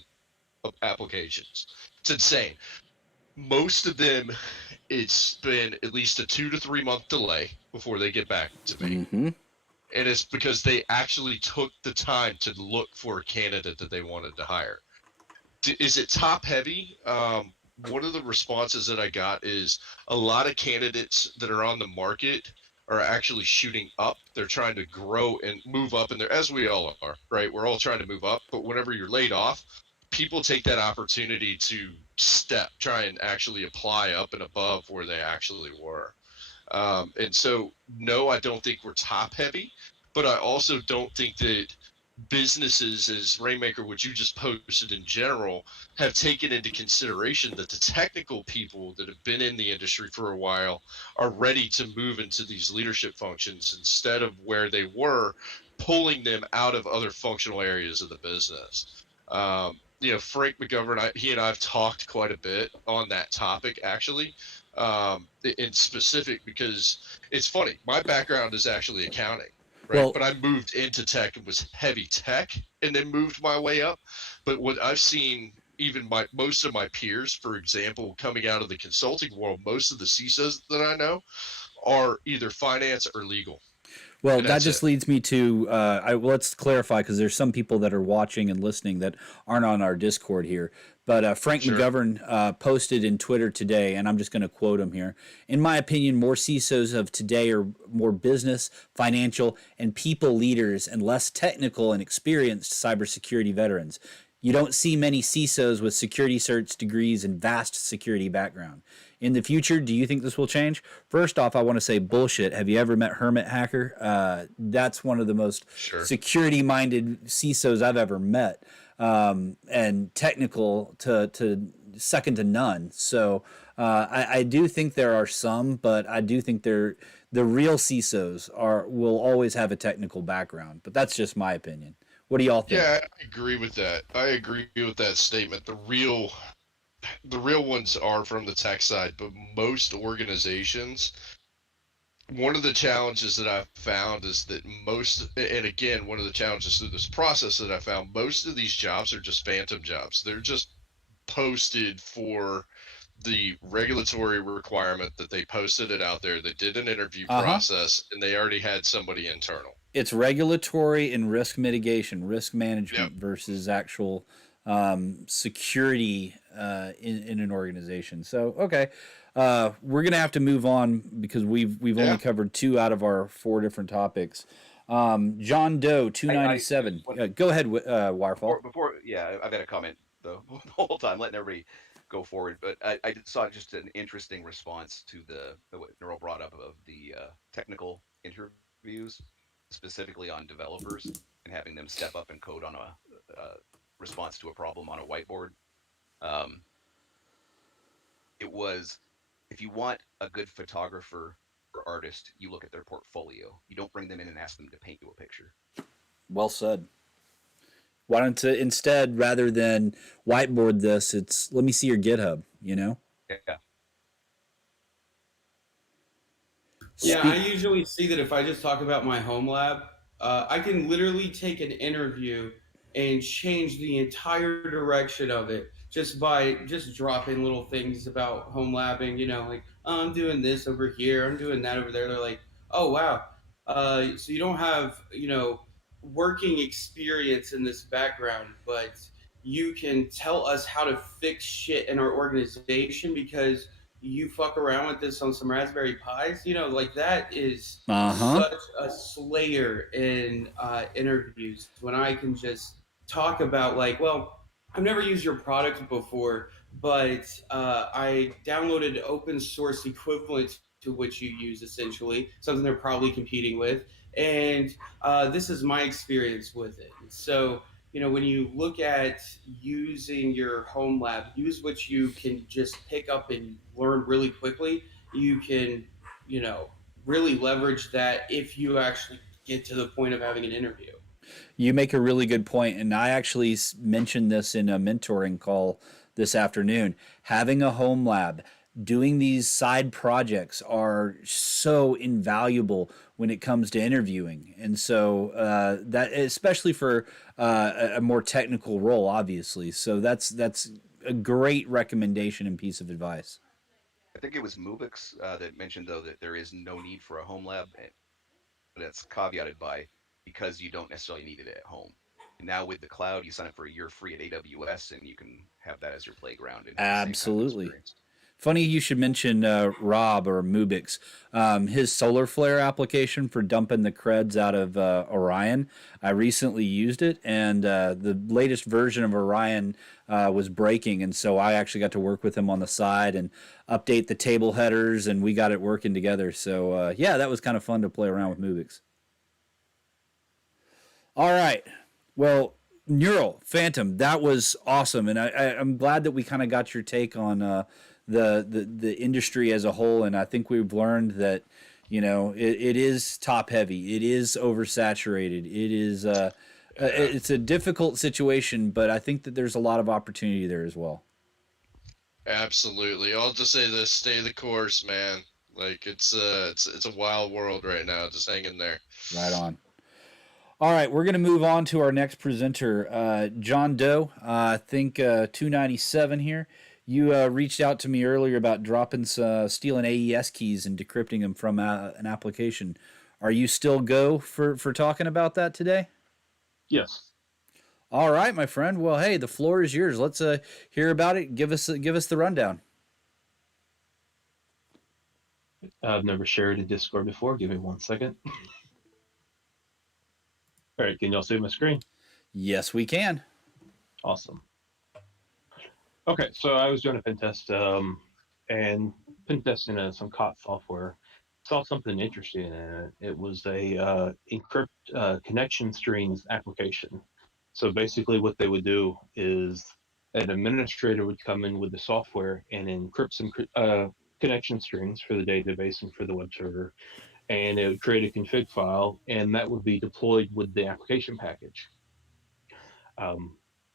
applications. It's insane. Most of them, it's been at least a 2 to 3 month delay before they get back to me. Mm-hmm. And it's because they actually took the time to look for a candidate that they wanted to hire. Is it top heavy? One of the responses that I got is a lot of candidates that are on the market are actually shooting up. They're trying to grow and move up, and as we all are, right? We're all trying to move up, but whenever you're laid off, people take that opportunity to try and actually apply up and above where they actually were. And so, no, I don't think we're top heavy, but I also don't think that businesses, as Rainmaker, what you just posted in general, have taken into consideration that the technical people that have been in the industry for a while are ready to move into these leadership functions instead of where they were, pulling them out of other functional areas of the business. Frank McGovern, he and I have talked quite a bit on that topic, actually, in specific, because it's funny. My background is actually accounting, right? Well, But I moved into tech and was heavy tech and then moved my way up. But what I've seen, even most of my peers, for example, coming out of the consulting world, most of the CISOs that I know are either finance or legal. Well, And that that's just it. leads me to let's clarify because there's some people that are watching and listening that aren't on our Discord here. But Frank Sure. McGovern posted in Twitter today, and I'm just going to quote him here. In my opinion, more CISOs of today are more business, financial, and people leaders and less technical and experienced cybersecurity veterans. You don't see many CISOs with security certs, degrees, and vast security background. In the future, do you think this will change? First off, I want to say bullshit. Have you ever met Hermit Hacker? That's one of the most Sure. security-minded CISOs I've ever met, and technical to second to none. So I do think there are some, but I do think the real CISOs will always have a technical background. But that's just my opinion. What do y'all think? Yeah, I agree with that. I agree with that statement. The real ones are from the tech side, but most organizations, one of the challenges that I've found is that and again, one of the challenges through this process that I found, most of these jobs are just phantom jobs. They're just posted for the regulatory requirement that they posted it out there. They did an interview process and they already had somebody internal. It's regulatory and risk mitigation, risk management Yep. versus actual security in an organization. So, okay, we're gonna have to move on because we've only covered 2 out of our 4 different topics. John Doe 297. Go ahead, Wirefall. I've got a comment the whole time, letting everybody go forward. But I saw just an interesting response to what Neural brought up of the technical interviews, specifically on developers and having them step up and code on a response to a problem on a whiteboard. Um, it was, if you want a good photographer or artist, you look at their portfolio. You don't bring them in and ask them to paint you a picture. Well said. Why don't you instead, rather than whiteboard this, it's let me see your GitHub. Yeah. Yeah, I usually see that if I just talk about my home lab, I can literally take an interview and change the entire direction of it just by just dropping little things about home labbing. Like, oh, I'm doing this over here, I'm doing that over there. They're like, oh wow, so you don't have working experience in this background, but you can tell us how to fix shit in our organization because you fuck around with this on some Raspberry Pis, like that is such a slayer in interviews when I can just talk about like, well, I've never used your product before, but I downloaded an open source equivalent to which you use essentially, something they're probably competing with, and this is my experience with it. So when you look at using your home lab, use what you can just pick up and learn really quickly. You can, really leverage that if you actually get to the point of having an interview. You make a really good point, and I actually mentioned this in a mentoring call this afternoon. Having a home lab, doing these side projects are so invaluable when it comes to interviewing, and so that especially for a more technical role, obviously. So that's a great recommendation and piece of advice. I think it was Mubix that mentioned, though, that there is no need for a home lab, but that's caveated by because you don't necessarily need it at home. And now with the cloud, you sign up for a year free at AWS, and you can have that as your playground and have the same kind of Absolutely. experience. Funny you should mention Rob or Mubix. His solar flare application for dumping the creds out of Orion. I recently used it, and the latest version of Orion was breaking, and so I actually got to work with him on the side and update the table headers, and we got it working together. So yeah, that was kind of fun to play around with Mubix. All right. Well, Neural Phantom, that was awesome, and I'm glad that we kind of got your take on the industry as a whole. And I think we've learned that it is top heavy, it is oversaturated, it is it's a difficult situation, but I think that there's a lot of opportunity there as well. Absolutely. I'll just say this: stay the course, man. Like it's a wild world right now. Just hang in there. Right on. All right, we're going to move on to our next presenter, John Doe. I think 297 here. You reached out to me earlier about stealing AES keys and decrypting them from an application. Are you still go for talking about that today? Yes. All right, my friend. Well, hey, the floor is yours. Let's hear about it. Give us the rundown. I've never shared a Discord before. Give me 1 second. All right, can y'all see my screen? Yes, we can. Awesome. Okay, so I was doing a pen test, and pen testing some COT software. Saw something interesting in it. It was a encrypt connection strings application. So basically, what they would do is an administrator would come in with the software and encrypt some connection strings for the database and for the web server, and it would create a config file, and that would be deployed with the application package.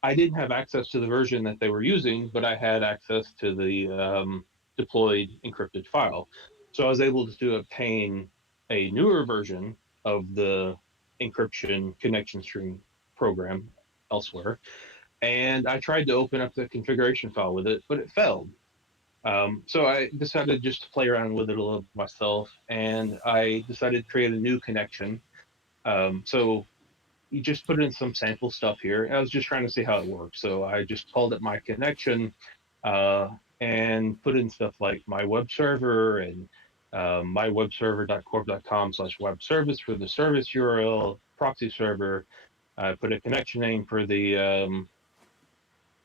I didn't have access to the version that they were using, but I had access to the deployed encrypted file. So I was able to obtain a newer version of the encryption connection string program elsewhere. And I tried to open up the configuration file with it, but it failed. So I decided just to play around with it a little myself, and I decided to create a new connection. So you just put in some sample stuff here. I was just trying to see how it works. So I just called it my connection and put in stuff like my web server and mywebserver.corp.com/web service for the service URL, proxy server. I put a connection name for the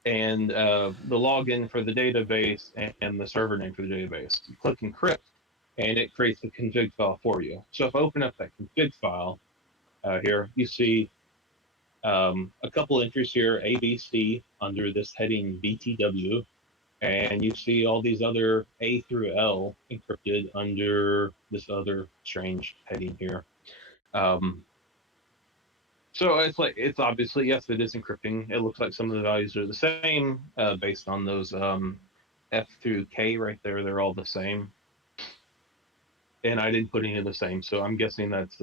and the login for the database and the server name for the database. You click encrypt, and it creates the config file for you. So if I open up that config file here, you see a couple entries here, A, B, C, under this heading BTW, and you see all these other A through L encrypted under this other strange heading here. So it's obviously, yes, it is encrypting. It looks like some of the values are the same based on those F through K right there. They're all the same. And I didn't put any of the same, so I'm guessing that's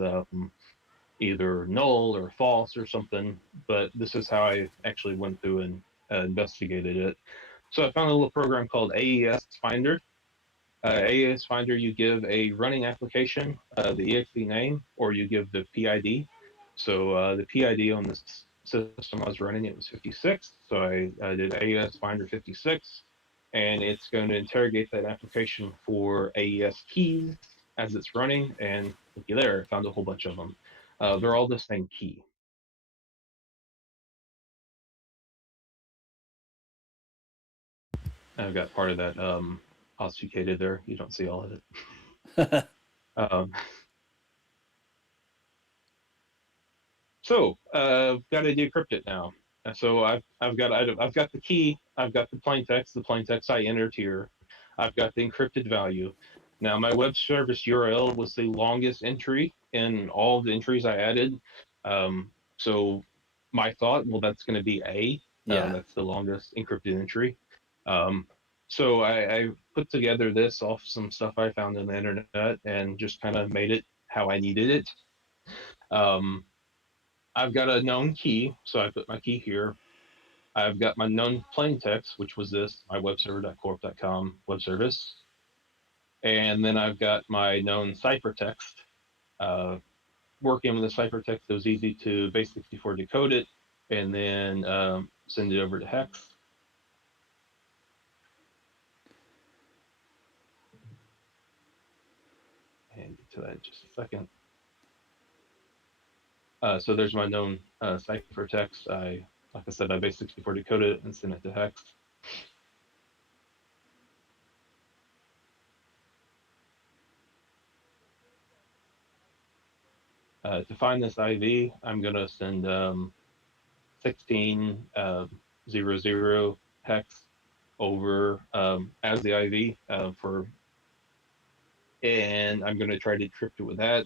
either null or false or something. But this is how I actually went through and investigated it. So I found a little program called AES Finder. AES Finder, you give a running application the exe name, or you give the PID. So the PID on this system I was running, it was 56. So I did AES Finder 56, and it's going to interrogate that application for AES keys as it's running. And looky there, I found a whole bunch of them. They're all the same key. I've got part of that obfuscated there. You don't see all of it. So got to decrypt it now. So I've got the key. I've got the plain text. The plain text I entered here. I've got the encrypted value. Now my web service URL was the longest entry in all the entries I added. So my thought, well, that's going to be A. Yeah. That's the longest encrypted entry. So I put together this off some stuff I found on the internet and just kind of made it how I needed it. I've got a known key, so I put my key here. I've got my known plain text, which was this, my webserver.corp.com web service. And then I've got my known ciphertext. Working with the ciphertext, it was easy to base64 decode it and then send it over to hex. to that in just a second. So there's my known ciphertext. Like I said, I base64 decoded it and sent it to hex. To find this IV, I'm going to send 1600 hex over as the IV and I'm going to try to decrypt it with that,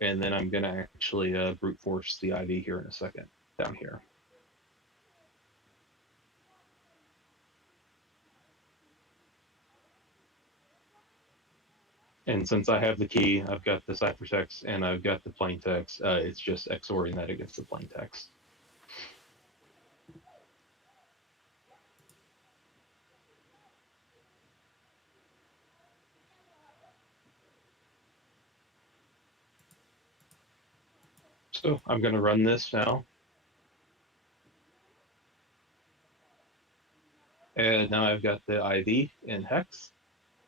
and then I'm going to actually brute force the IV here in a second down here. And since I have the key, I've got the ciphertext and I've got the plaintext, it's just XORing that against the plaintext. So I'm going to run this now. And now I've got the IV in hex.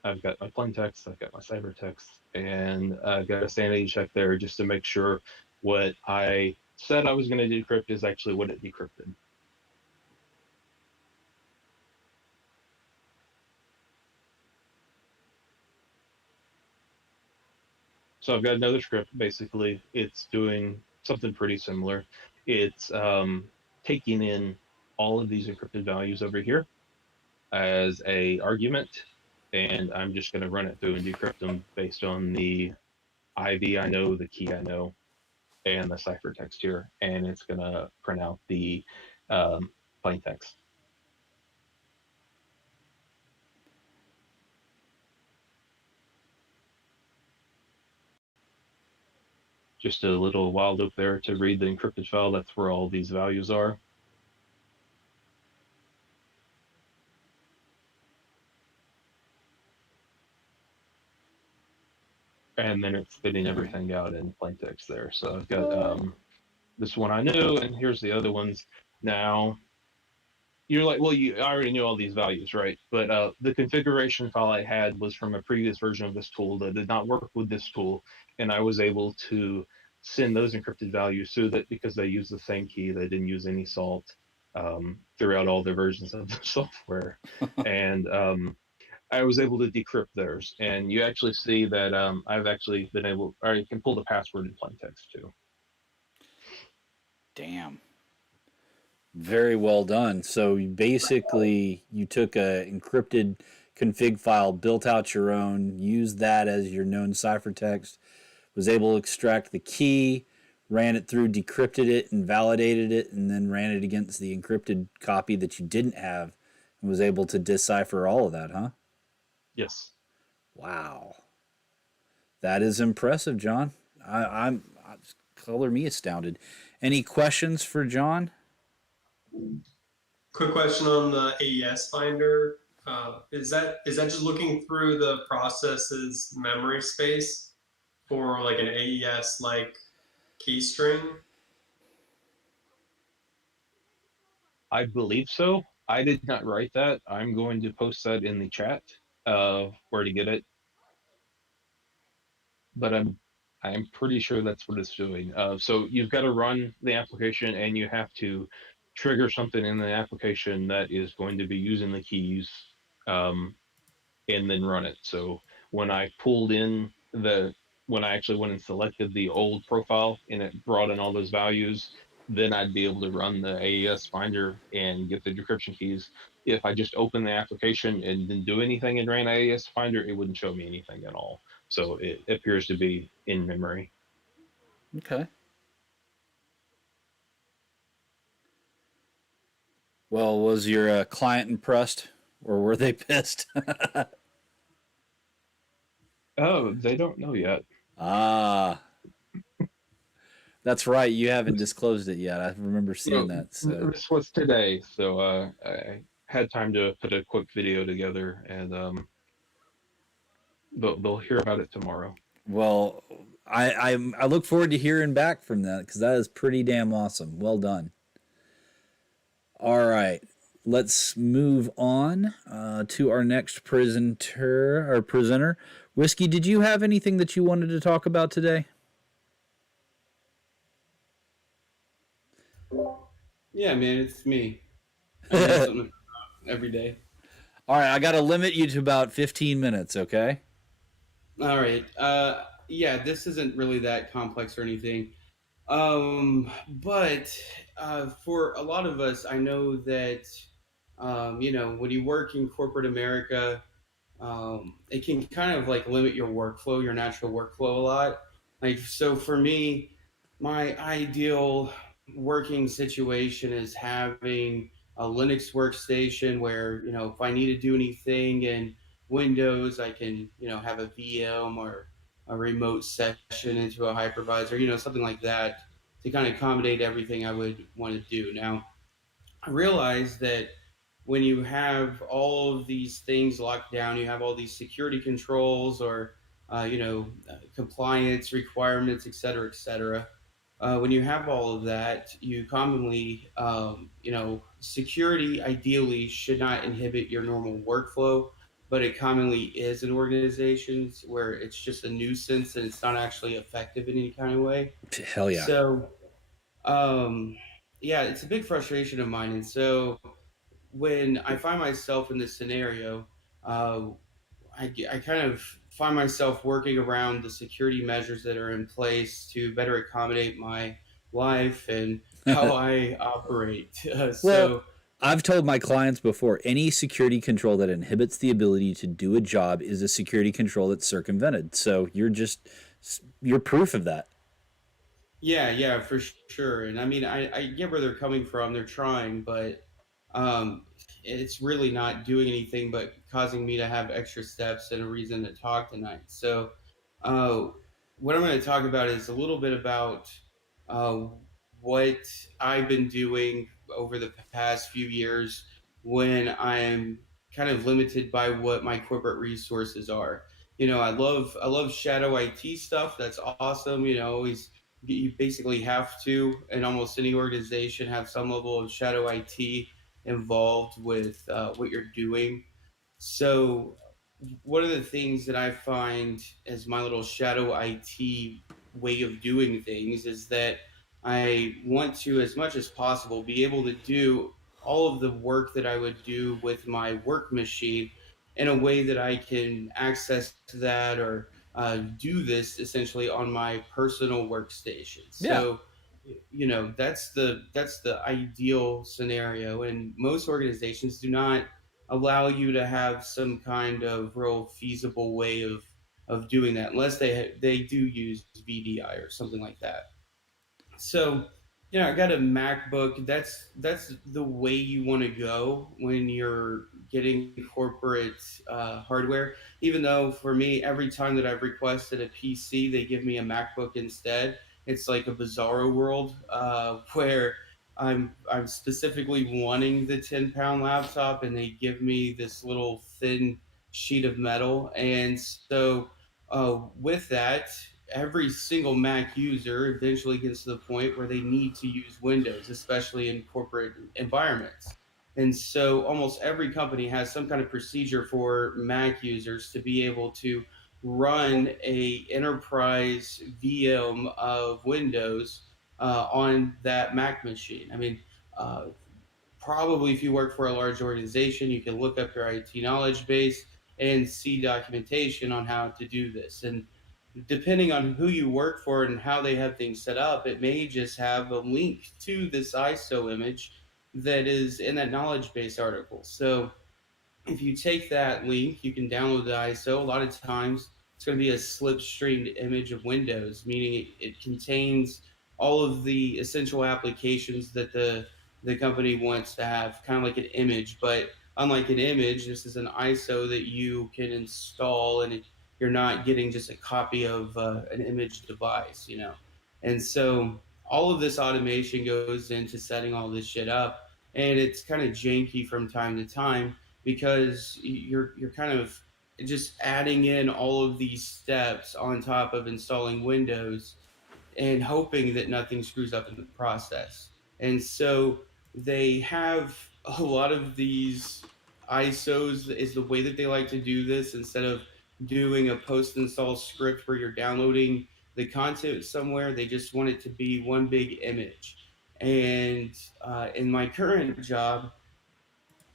I've got my plaintext, I've got my ciphertext, and I've got a sanity check there just to make sure what I said I was going to decrypt is actually what it decrypted. So I've got another script. Basically, it's doing something pretty similar. It's taking in all of these encrypted values over here as a argument, and I'm just going to run it through and decrypt them based on the IV I know, the key I know, and the ciphertext here, and it's going to print out the plaintext. Just a little while loop there to read the encrypted file. That's where all these values are. And then it's spitting everything out in plaintext there. So I've got this one I knew, and here's the other ones. Now, you're like, well, I already knew all these values, right? But the configuration file I had was from a previous version of this tool that did not work with this tool, and I was able to send those encrypted values through that because they use the same key. They didn't use any salt throughout all the versions of the software. And I was able to decrypt theirs. And you actually see that I've actually been able, or you can pull the password in plaintext too. Damn. Very well done. So basically, you took a encrypted config file, built out your own, used that as your known ciphertext, was able to extract the key, ran it through, decrypted it, and validated it, and then ran it against the encrypted copy that you didn't have, and was able to decipher all of that, huh? Yes. Wow. That is impressive, John. I'm color me astounded. Any questions for John? Quick question on the AES finder. Is that just looking through the process's memory space for like an AES like key string? I believe so. I did not write that. I'm going to post that in the chat where to get it. But I'm pretty sure that's what it's doing. So you've got to run the application and you have to trigger something in the application that is going to be using the keys and then run it. So when I pulled in when I actually went and selected the old profile and it brought in all those values, then I'd be able to run the AES finder and get the decryption keys. If I just opened the application and didn't do anything and ran AES finder, it wouldn't show me anything at all. So it appears to be in memory. Okay. Well, was your client impressed, or were they pissed? Oh, they don't know yet. Ah, that's right. You haven't disclosed it yet. I remember seeing that. So This was today, so I had time to put a quick video together, and they'll hear about it tomorrow. well, I look forward to hearing back from that because that is pretty damn awesome. Well done. All right, let's move on to our next presenter. Whiskey, did you have anything that you wanted to talk about today? Yeah, man, it's me. I got something every day. All right, I got to limit you to about 15 minutes, okay? All right. Yeah, this isn't really that complex or anything. But for a lot of us, I know that when you work in corporate America, it can kind of like limit your workflow, your natural workflow a lot. Like, so for me, my ideal working situation is having a Linux workstation where, if I need to do anything in Windows, I can, have a VM or a remote session into a hypervisor, something like that to kind of accommodate everything I would want to do. Now, I realize that when you have all of these things locked down, you have all these security controls or compliance requirements, et cetera, et cetera. When you have all of that, you commonly, security ideally should not inhibit your normal workflow, but it commonly is in organizations where it's just a nuisance and it's not actually effective in any kind of way. Hell yeah. So, um, yeah, it's a big frustration of mine. And so when I find myself in this scenario, uh, I kind of find myself working around the security measures that are in place to better accommodate my life and how I operate. Well, So, I've told my clients before any security control that inhibits the ability to do a job is a security control that's circumvented. So you're proof of that. yeah, yeah, for sure. And I mean, I get where they're coming from. They're trying, but um, it's really not doing anything but causing me to have extra steps and a reason to talk tonight. So, uh, what I'm going to talk about is a little bit about uh, what I've been doing over the past few years when I'm kind of limited by what my corporate resources are. I love shadow IT stuff. That's awesome. Always you basically have to in almost any organization have some level of shadow IT involved with what you're doing. So one of the things that I find as my little shadow IT way of doing things is that I want to, as much as possible, be able to do all of the work that I would do with my work machine in a way that I can access that or do this essentially on my personal workstation. Yeah. So, that's the ideal scenario, and most organizations do not allow you to have some kind of real feasible way of doing that unless they do use VDI or something like that. So, I got a MacBook. That's the way you want to go when you're getting corporate hardware. Even though for me, every time that I've requested a PC, they give me a MacBook instead. It's like a bizarro world where I'm specifically wanting the 10-pound laptop, and they give me this little thin sheet of metal, and so with that, every single Mac user eventually gets to the point where they need to use Windows, especially in corporate environments. And so almost every company has some kind of procedure for Mac users to be able to run a enterprise VM of Windows on that Mac machine. I mean, uh, probably if you work for a large organization, you can look up your IT knowledge base and see documentation on how to do this. And depending on who you work for and how they have things set up, it may just have a link to this ISO image that is in that knowledge base article. So if you take that link, you can download the ISO. A lot of times it's going to be a slipstreamed image of Windows, meaning it contains all of the essential applications that the company wants to have, kind of like an image. But unlike an image, this is an ISO that you can install, and you're not getting just a copy of an image device. And so all of this automation goes into setting all this shit up, and it's kind of janky from time to time because you're kind of just adding in all of these steps on top of installing Windows and hoping that nothing screws up in the process. And so they have a lot of these ISOs is the way that they like to do this instead of doing a post install script where you're downloading the content somewhere. They just want it to be one big image. And in my current job,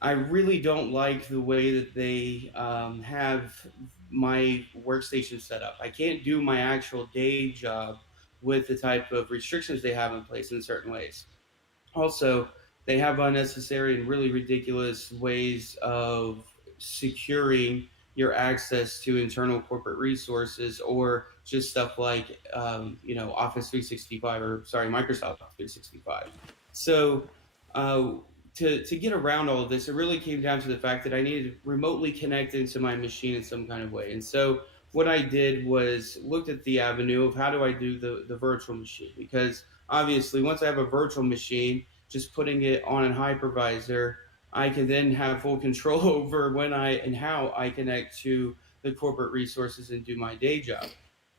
I really don't like the way that they have my workstation set up. I can't do my actual day job with the type of restrictions they have in place in certain ways. Also, they have unnecessary and really ridiculous ways of securing your access to internal corporate resources or just stuff like Office 365 or sorry Microsoft 365. So uh, to get around all of this, it really came down to the fact that I needed to remotely connect into my machine in some kind of way. And so what I did was looked at the avenue of how do I do the virtual machine, because obviously once I have a virtual machine, just putting it on a hypervisor, I can then have full control over when I and how I connect to the corporate resources and do my day job.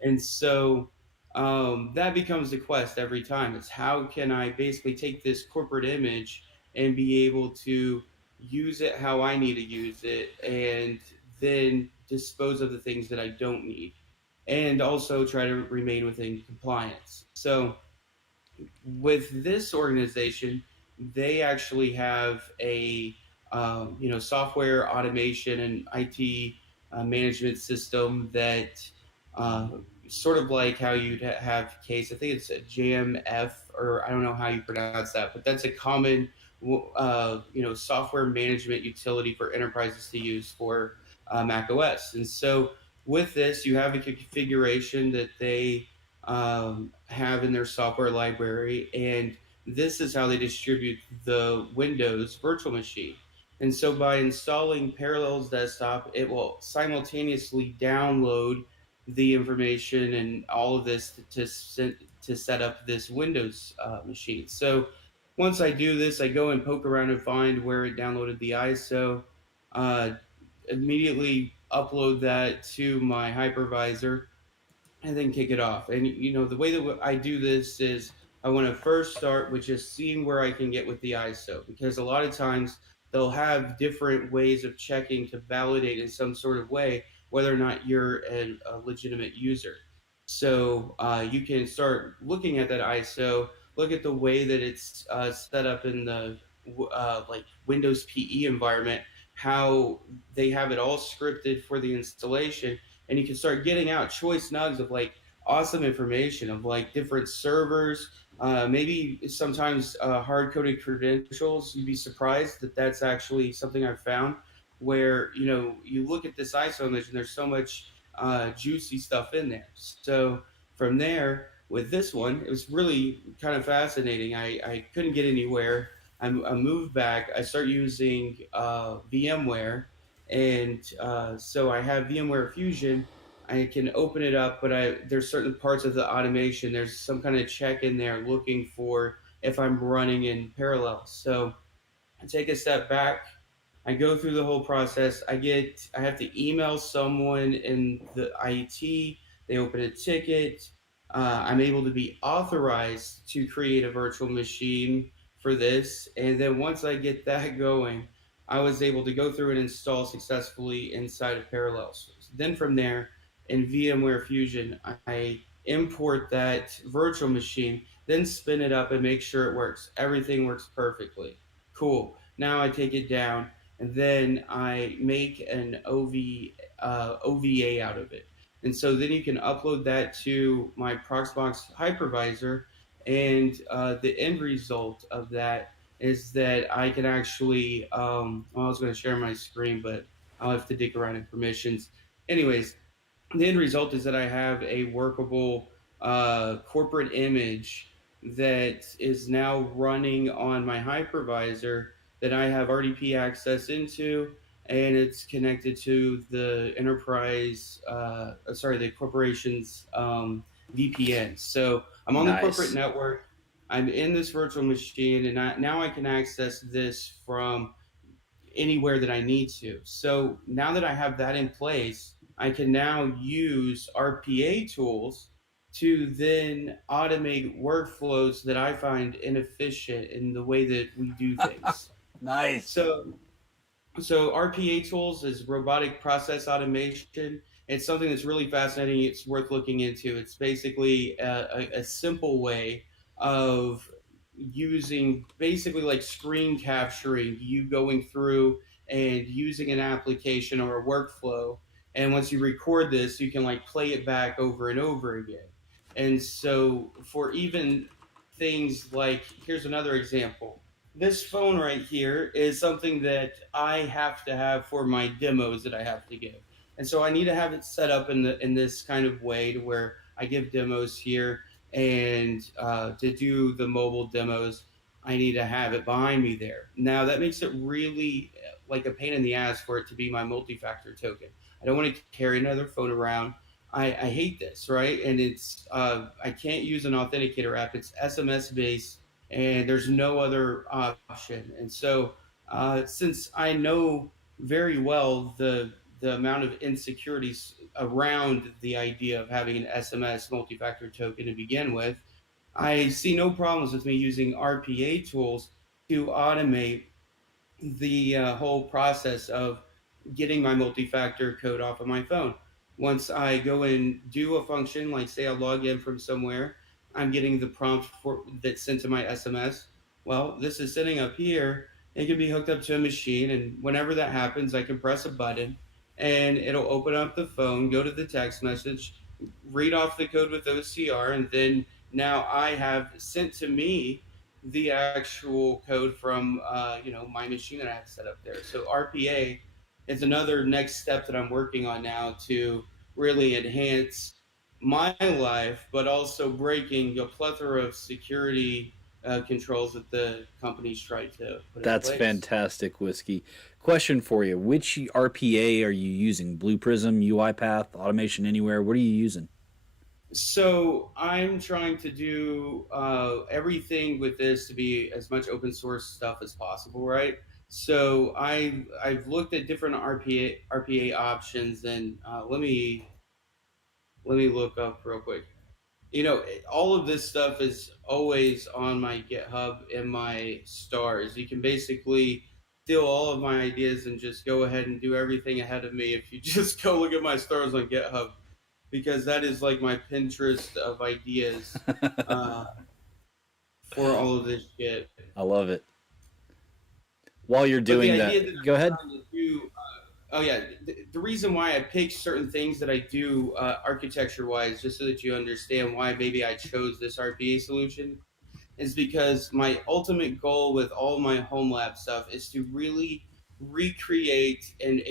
And so that becomes the quest every time. It's how can I basically take this corporate image and be able to use it how I need to use it and then dispose of the things that I don't need and also try to remain within compliance. So with this organization, they actually have a software automation and IT management system that uh, sort of like how you'd have case. I think it's a JMF, or I don't know how you pronounce that, but that's a common software management utility for enterprises to use for Mac OS. And so with this, you have a configuration that they have in their software library, and this is how they distribute the Windows virtual machine. And so by installing Parallels Desktop, it will simultaneously download the information and all of this to set up this Windows machine. So once I do this, I go and poke around and find where it downloaded the ISO, uh, immediately upload that to my hypervisor, and then kick it off. And the way that I do this is I want to first start with just seeing where I can get with the ISO, because a lot of times they'll have different ways of checking to validate in some sort of way whether or not you're a legitimate user. So you can start looking at that ISO, look at the way that it's set up in the like Windows PE environment, how they have it all scripted for the installation, and you can start getting out choice nugs of like awesome information of like different servers, maybe sometimes hard coded credentials. You'd be surprised that that's actually something I've found where you look at this ISO image and there's so much juicy stuff in there. So from there, with this one, it was really kind of fascinating. I couldn't get anywhere. I moved back. I start using VMware, and so I have VMware Fusion. I can open it up, but there's certain parts of the automation. There's some kind of check in there looking for if I'm running in parallel. So I take a step back. I go through the whole process. I have to email someone in the IT. They open a ticket. I'm able to be authorized to create a virtual machine for this. And then once I get that going, I was able to go through and install successfully inside of Parallels. Then from there, in VMware Fusion, I import that virtual machine, then spin it up and make sure it works. Everything works perfectly. Cool. Now I take it down, and then I make an OVA out of it. And so then you can upload that to my Proxmox hypervisor, and the end result of that is that I can actually, well, I was going to share my screen, but I'll have to dig around in permissions. Anyways, the end result is that I have a workable corporate image that is now running on my hypervisor that I have RDP access into, and it's connected to the enterprise, the corporation's VPN. So I'm on the corporate network. I'm in this virtual machine, and now I can access this from anywhere that I need to. So now that I have that in place, I can now use RPA tools to then automate workflows that I find inefficient in the way that we do things. Nice. So RPA tools is robotic process automation. It's something that's really fascinating. It's worth looking into. It's basically a simple way of using basically like screen capturing, you going through and using an application or a workflow. And once you record this, you can like play it back over and over again. And so for even things like, here's another example. This phone right here is something that I have to have for my demos that I have to give. And so I need to have it set up in this kind of way to where I give demos here, and to do the mobile demos, I need to have it behind me there. Now that makes it really like a pain in the ass for it to be my multi-factor token. I don't want to carry another phone around. I hate this, right? And it's I can't use an authenticator app. It's SMS based, and there's no other option. And so since I know very well the amount of insecurities around the idea of having an SMS multi-factor token to begin with, I see no problems with me using RPA tools to automate the whole process of getting my multi-factor code off of my phone. Once I go and do a function, like say I log in from somewhere, I'm getting the prompt for that's sent to my SMS. Well, this is sitting up here. It can be hooked up to a machine, and whenever that happens, I can press a button, and it'll open up the phone, go to the text message, read off the code with OCR, and then now I have sent to me the actual code from my machine that I have set up there. So RPA is another next step that I'm working on now to really enhance my life, but also breaking a plethora of security controls that the companies try to put in That's place. fantastic, Whiskey. Question for you: which RPA are you using? Blue Prism, UiPath, Automation Anywhere? What are you using? So I'm trying to do everything with this to be as much open source stuff as possible, right? So I've looked at different RPA options, and let me look up real quick. All of this stuff is always on my GitHub and my stars. You can basically steal all of my ideas and just go ahead and do everything ahead of me if you just go look at my stars on GitHub, because that is like my Pinterest of ideas uh, for all of this shit. I love it. While you're But the doing idea that, that go I'm ahead. trying to do, oh yeah, the reason why I picked certain things that I do architecture wise, just so that you understand why maybe I chose this RPA solution, is because my ultimate goal with all my home lab stuff is to really recreate and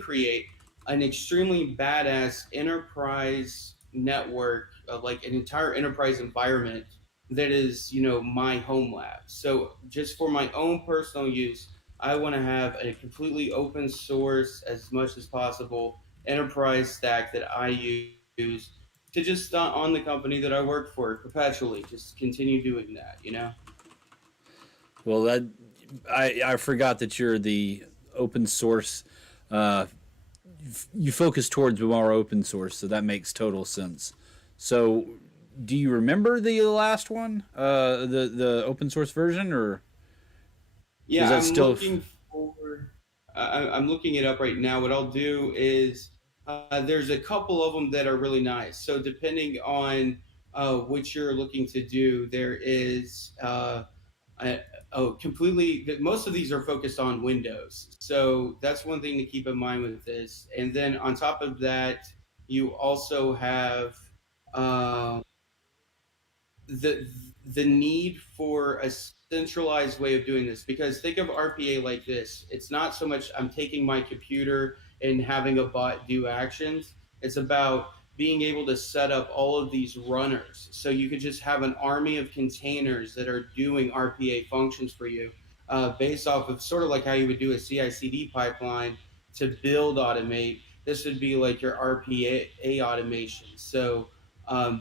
create an extremely badass enterprise network, like an entire enterprise environment that is, my home lab. So just for my own personal use, I want to have a completely open source, as much as possible, enterprise stack that I use to just on the company that I work for perpetually. Just continue doing that. Well, I forgot that you're the open source. Uh, you focus towards more open source, so that makes total sense. So, do you remember the last one, the open source version, or is Yeah, that I'm still? looking for. I'm looking it up right now. What I'll do is there's a couple of them that are really nice. So depending on what you're looking to do, there is a, completely. Most of these are focused on Windows, so that's one thing to keep in mind with this. And then on top of that, you also have. Uh, the the need for a centralized way of doing this, because think of RPA like this. It's not so much I'm taking my computer and having a bot do actions. It's about being able to set up all of these runners, so you could just have an army of containers that are doing RPA functions for you, based off of sort of like how you would do a CI/CD pipeline to build automate. This would be like your RPA automation. So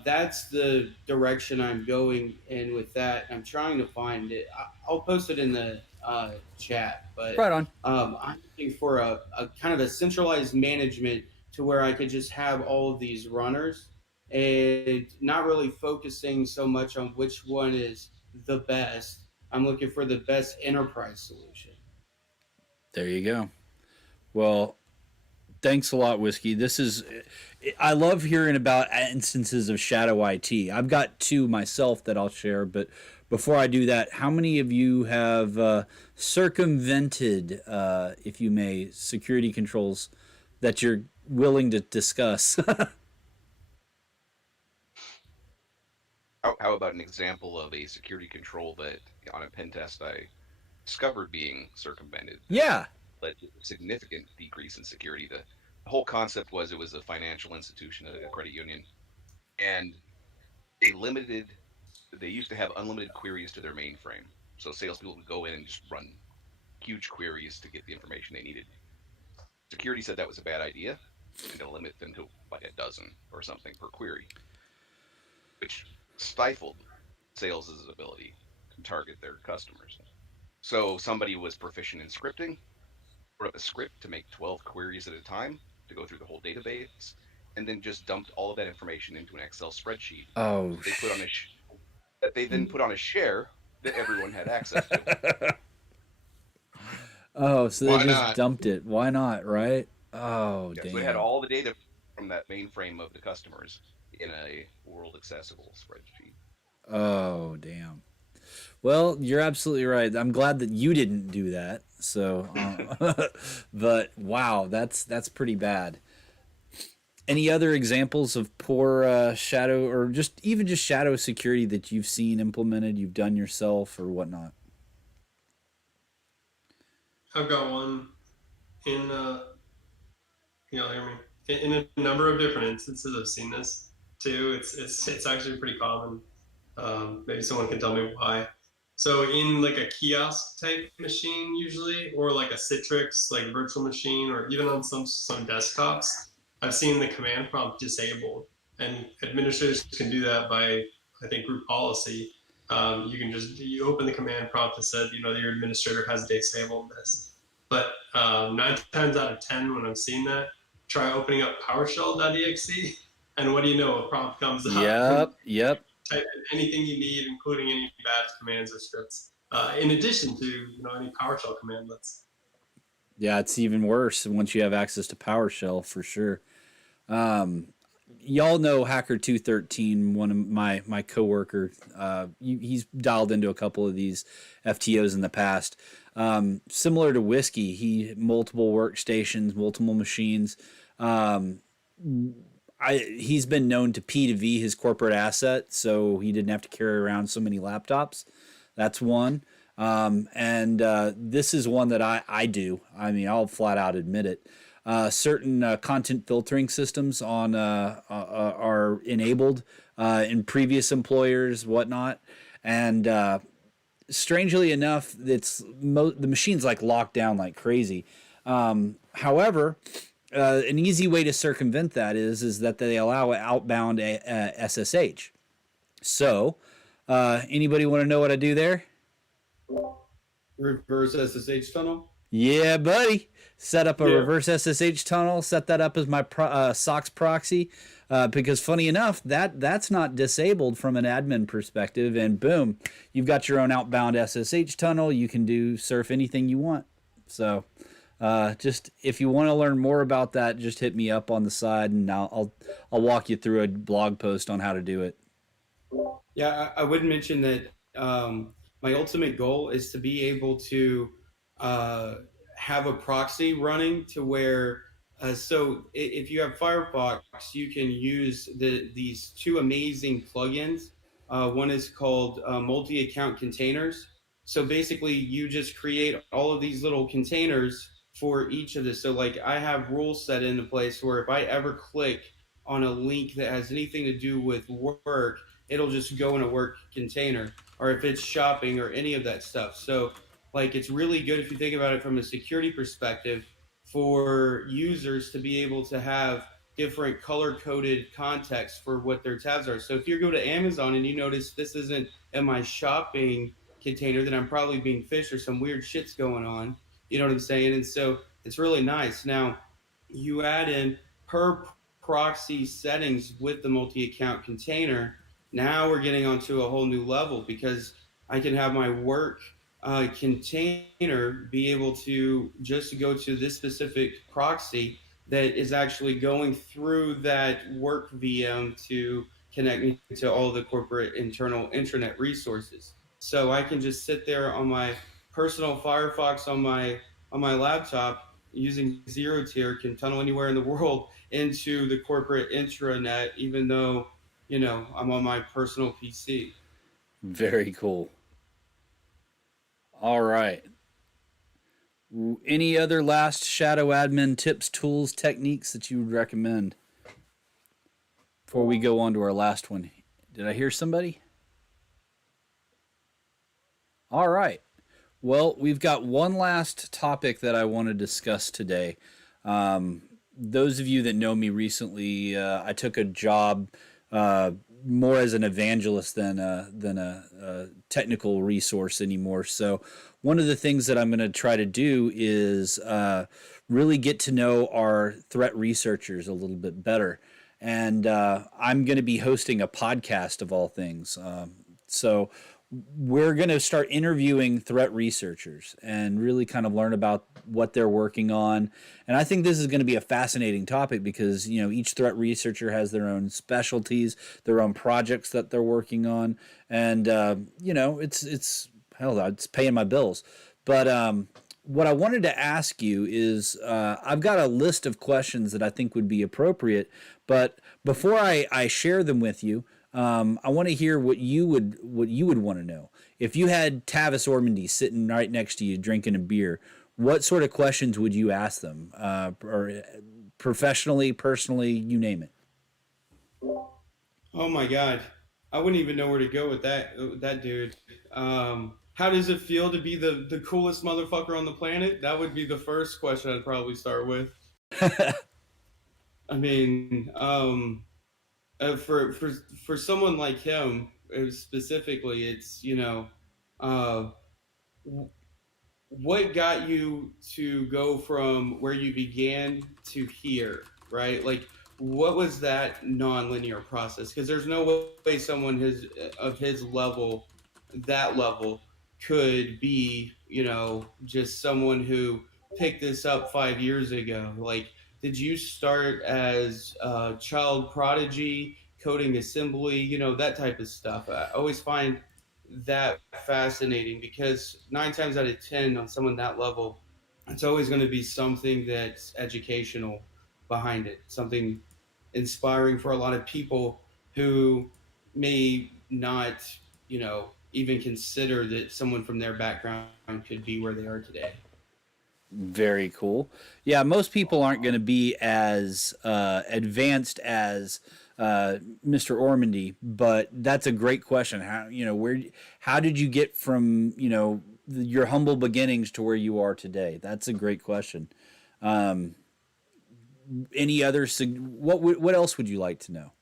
that's the direction I'm going in with that. I'm trying to find it. I'll post it in the chat, but Right on. I'm looking for a kind of a centralized management to where I could just have all of these runners and not really focusing so much on which one is the best. I'm looking for the best enterprise solution. There you go. Well, Thanks a lot, Whiskey. I love hearing about instances of shadow IT. I've got two myself that I'll share, but before I do that, how many of you have circumvented, if you may, security controls that you're willing to discuss? How about an example of a security control that on a pen test I discovered being circumvented? Yeah. Led to a significant decrease in security. The whole concept was it was a financial institution, a credit union, and they limited. They used to have unlimited queries to their mainframe, so salespeople would go in and just run huge queries to get the information they needed. Security said that was a bad idea and to limit them to like a dozen or something per query, which stifled sales' ability to target their customers. So somebody was proficient in scripting, wrote up a script to make 12 queries at a time to go through the whole database, and then just dumped all of that information into an Excel spreadsheet. Oh. They put on that they then put on a share that everyone had access to. Oh, so Why they just not? dumped it. Why not, right? Oh, Yeah, damn. so it had all the data from that mainframe of the customers in a world accessible spreadsheet. Oh, damn. Well, you're absolutely right. I'm glad that you didn't do that. So, but wow, that's pretty bad. Any other examples of poor shadow or just even just shadow security that you've seen implemented, you've done yourself or whatnot? I've got one in, you know, hear me? In a number of different instances, I've seen this too. It's actually pretty common. Maybe someone can tell me why. So in like a kiosk type machine usually, or like a Citrix like virtual machine, or even on some desktops, I've seen the command prompt disabled, and administrators can do that by I think group policy. You can just you open the command prompt that said you know your administrator has disabled this. But 9 times out of 10 when I'm seeing that, try opening up PowerShell.exe, and what do you know? A prompt comes up. Yep. Type in anything you need, including any bash commands or scripts. In addition to any PowerShell commandlets. Yeah, it's even worse once you have access to PowerShell for sure. Y'all know Hacker 213, one of my coworker. He's dialed into a couple of these FTOs in the past. Similar to Whiskey, he multiple workstations, multiple machines. He's been known to P2V his corporate asset, so he didn't have to carry around so many laptops. That's one. And this is one that I do. I mean, I'll flat out admit it. Certain content filtering systems are enabled in previous employers, whatnot, and strangely enough, the machine's like locked down like crazy. However, an easy way to circumvent that is that they allow outbound SSH. So, anybody want to know what I do there? Reverse SSH tunnel. Yeah, buddy. Set up a Yeah. reverse SSH tunnel. Set that up as my SOX proxy. Because funny enough, that's not disabled from an admin perspective. And boom, you've got your own outbound SSH tunnel. You can surf anything you want. So, just if you want to learn more about that, just hit me up on the side, and I'll walk you through a blog post on how to do it. Yeah, I would mention that my ultimate goal is to be able to have a proxy running to where, so if you have Firefox, you can use these two amazing plugins. One is called multi-account containers. So basically, you just create all of these little containers for each of this. So like I have rules set into place where if I ever click on a link that has anything to do with work, it'll just go in a work container, or if it's shopping or any of that stuff. So like it's really good if you think about it from a security perspective for users to be able to have different color coded context for what their tabs are. So if you go to Amazon and you notice this isn't in my shopping container, then I'm probably being phished or some weird shit's going on. You know what I'm saying? And so it's really nice. Now you add in per proxy settings with the multi-account container. Now we're getting onto a whole new level because I can have my work container be able to just go to this specific proxy that is actually going through that work VM to connect me to all the corporate internal intranet resources. So I can just sit there on my personal Firefox on my laptop using zero tier, can tunnel anywhere in the world into the corporate intranet, even though, you know, I'm on my personal PC. Very cool. All right. Any other last shadow admin tips, tools, techniques that you would recommend before we go on to our last one? Did I hear somebody? All right. Well, we've got one last topic that I want to discuss today. Those of you that know me recently, I took a job more as an evangelist than a technical resource anymore. So, one of the things that I'm going to try to do is really get to know our threat researchers a little bit better. And I'm going to be hosting a podcast of all things. So we're going to start interviewing threat researchers and really kind of learn about what they're working on. And I think this is going to be a fascinating topic because, you know, each threat researcher has their own specialties, their own projects that they're working on. And, you know, it's paying my bills. But what I wanted to ask you is I've got a list of questions that I think would be appropriate. But before I share them with you, I want to hear what you would want to know. If you had Tavis Ormandy sitting right next to you drinking a beer, what sort of questions would you ask them? Or professionally, personally, you name it. Oh my God, I wouldn't even know where to go with that dude. How does it feel to be the coolest motherfucker on the planet? That would be the first question I'd probably start with. I mean, for someone like him specifically, it's, you know, uh, what got you to go from where you began to here, right? Like, what was that non-linear process? Because there's no way someone of his level, that level, could be, you know, just someone who picked this up 5 years ago. Like, did you start as a child prodigy, coding assembly, you know, that type of stuff? I always find that fascinating because 9 times out of 10 on someone that level, it's always going to be something that's educational behind it, something inspiring for a lot of people who may not, you know, even consider that someone from their background could be where they are today. Very cool. Yeah, most people aren't going to be as advanced as Mr. Ormandy, but that's a great question. How did you get from, you know, your humble beginnings to where you are today? That's a great question. Any other what else would you like to know?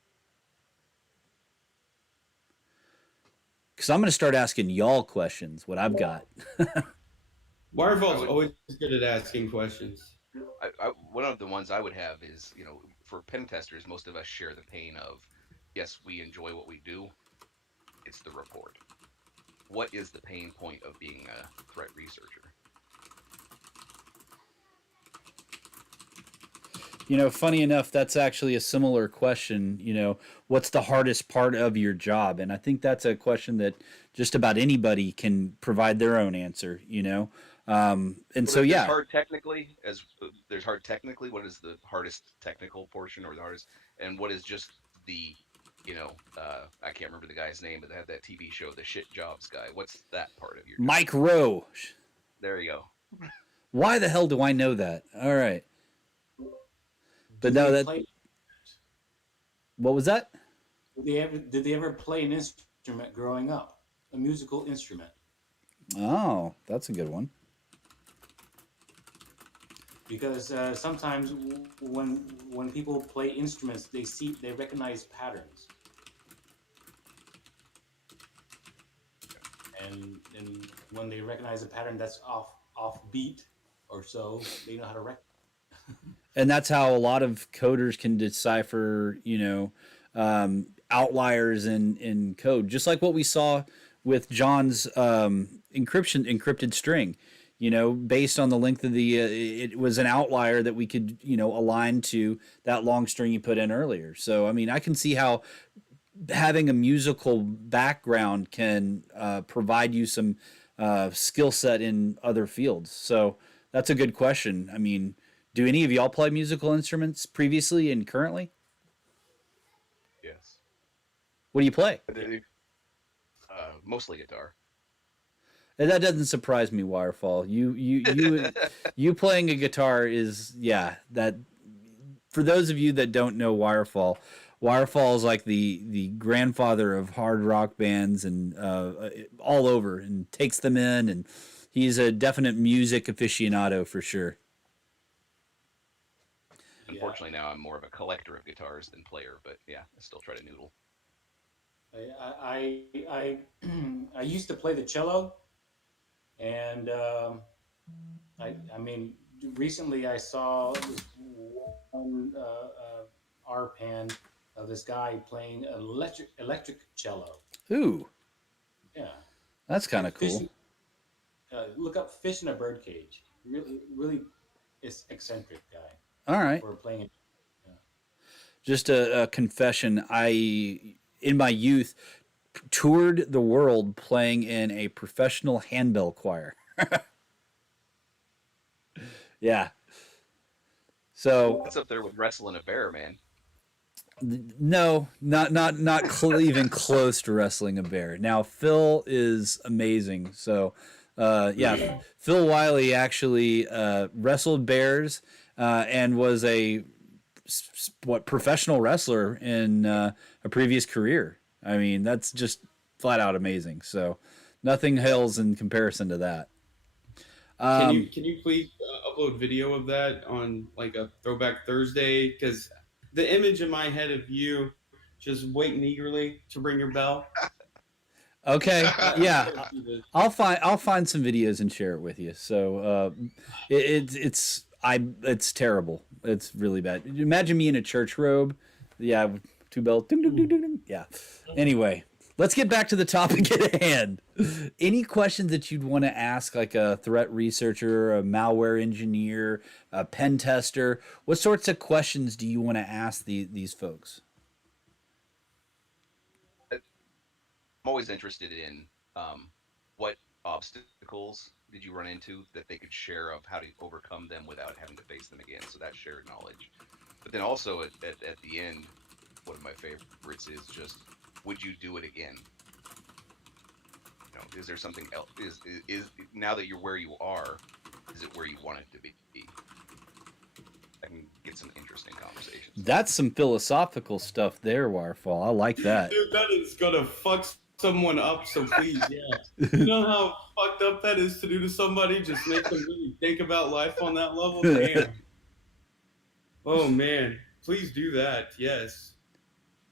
Because I'm going to start asking y'all questions. What I've got. Waterfall's always good at asking questions. One of the ones I would have is, you know, for pen testers, most of us share the pain of, yes, we enjoy what we do. It's the report. What is the pain point of being a threat researcher? You know, funny enough, that's actually a similar question. You know, what's the hardest part of your job? And I think that's a question that just about anybody can provide their own answer. You know, and so yeah, hard technically. There's hard technically. What is the hardest technical portion, or the hardest, and what is just the, you know, I can't remember the guy's name, but they had that TV show, the shit jobs guy. What's that part of your job? Mike Rowe. There you go. Why the hell do I know that? All right. But no, that. What was that? Did they ever play an instrument growing up? A musical instrument? Oh, that's a good one. Because sometimes when people play instruments, they recognize patterns, and when they recognize a pattern that's off beat or so, they know how to recognize. And that's how a lot of coders can decipher, you know, outliers in code. Just like what we saw with John's encrypted string. based on the length of the, it was an outlier that we could, align to that long string you put in earlier. So, I mean, I can see how having a musical background can provide you some skill set in other fields. So that's a good question. I mean, do any of y'all play musical instruments previously and currently? Yes. What do you play? Mostly guitar. And that doesn't surprise me, Wirefall. You playing a guitar is that. For those of you that don't know Wirefall, Wirefall is like the grandfather of hard rock bands and all over, and takes them in, and he's a definite music aficionado for sure. Unfortunately, now I'm more of a collector of guitars than player, but yeah, I still try to noodle. I used to play the cello, and I mean, recently I saw this one RPAN of this guy playing electric cello. Ooh, Yeah, that's kind of cool. Look up "Fish in a Birdcage." Really, eccentric guy. All right. For playing it. Yeah. Just a confession. In my youth, toured the world playing in a professional handbell choir. Yeah. So That's up there with wrestling a bear, man. no, not even close to wrestling a bear. Now Phil is amazing. So yeah, Phil Wiley actually wrestled bears and was a professional wrestler in a previous career. I mean, that's just flat out amazing. So nothing hails in comparison to that. Can you please upload video of that on like a Throwback Thursday? Because the image in my head of you just waiting eagerly to ring your bell. Okay, yeah, I'll find some videos and share it with you. So it's terrible. It's really bad. Imagine me in a church robe. Yeah, two bells. Ding, ding, ding, ding, ding. Yeah. Anyway, let's get back to the topic at hand. Any questions that you'd want to ask, like a threat researcher, a malware engineer, a pen tester? What sorts of questions do you want to ask these folks? I'm always interested in what obstacles did you run into that they could share of how to overcome them without having to face them again. So that's shared knowledge. But then also at the end, one of my favorites is just, would you do it again? Is there something else? Is now that you're where you are, is it where you want it to be? I can get some interesting conversations. That's some philosophical stuff there, Wirefall. I like that. Dude, that is gonna fuck someone up. So please, yeah. You know how fucked up that is to do to somebody? Just make them really think about life on that level. Damn. Oh man, please do that. Yes.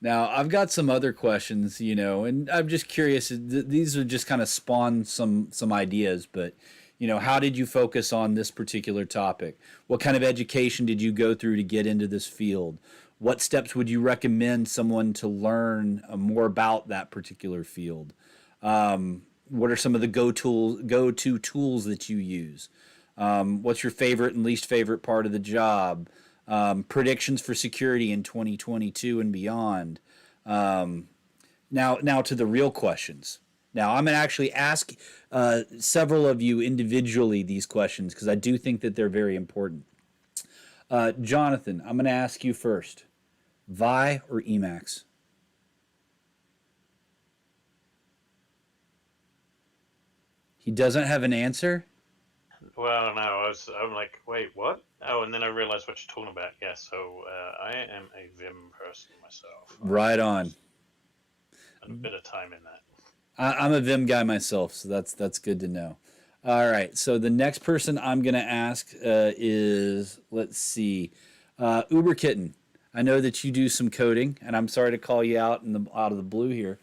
Now, I've got some other questions, and I'm just curious. These are just kind of spawn some ideas, but, how did you focus on this particular topic? What kind of education did you go through to get into this field? What steps would you recommend someone to learn more about that particular field? What are some of the go-to tools that you use? What's your favorite and least favorite part of the job? Predictions for security in 2022 and beyond. Now to the real questions. Now I'm going to actually ask several of you individually these questions because I do think that they're very important. Jonathan, I'm going to ask you first. Vi or Emacs? He doesn't have an answer? Well, no, I'm like, wait, what? Oh, and then I realized what you're talking about. Yeah, so I am a Vim person myself. Right on. And a bit of time in that. I'm a Vim guy myself, so that's good to know. All right, so the next person I'm going to ask is, let's see, Uber Kitten. I know that you do some coding, and I'm sorry to call you out out of the blue here.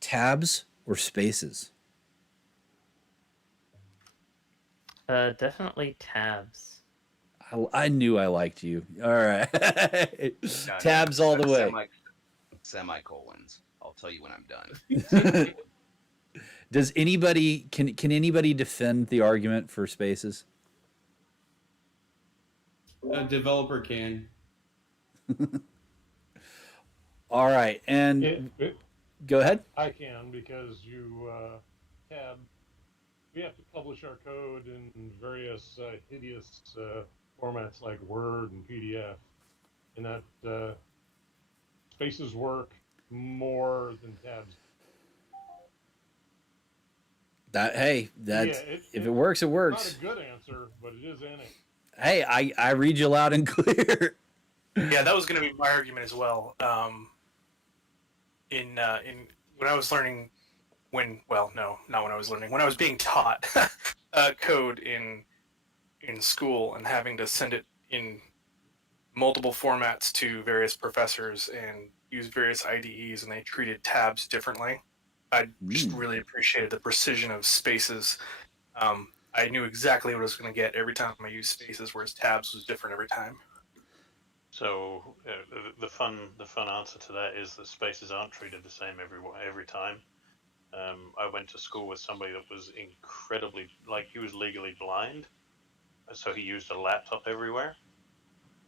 Tabs or spaces? Definitely tabs. I knew I liked you. All right. Tabs all the way. Semicolons. I'll tell you when I'm done. Does anybody can anybody defend the argument for spaces? A developer can. All right, It, and it go ahead. I can because have we have to publish our code in various hideous formats like Word and PDF, and that spaces work more than tabs. That hey, So yeah, that's if it works, it it's not a works. good answer, but it is an. Hey, I read you loud and clear. Yeah, that was going to be my argument as well. In when I was learning, not when I was learning, when I was being taught code in school and having to send it in multiple formats to various professors and use various IDEs, and they treated tabs differently. I just really appreciated the precision of spaces. I knew exactly what I was going to get every time I used spaces, whereas tabs was different every time. So the fun answer to that is that spaces aren't treated the same every time. I went to school with somebody that was incredibly, like, he was legally blind, so he used a laptop everywhere,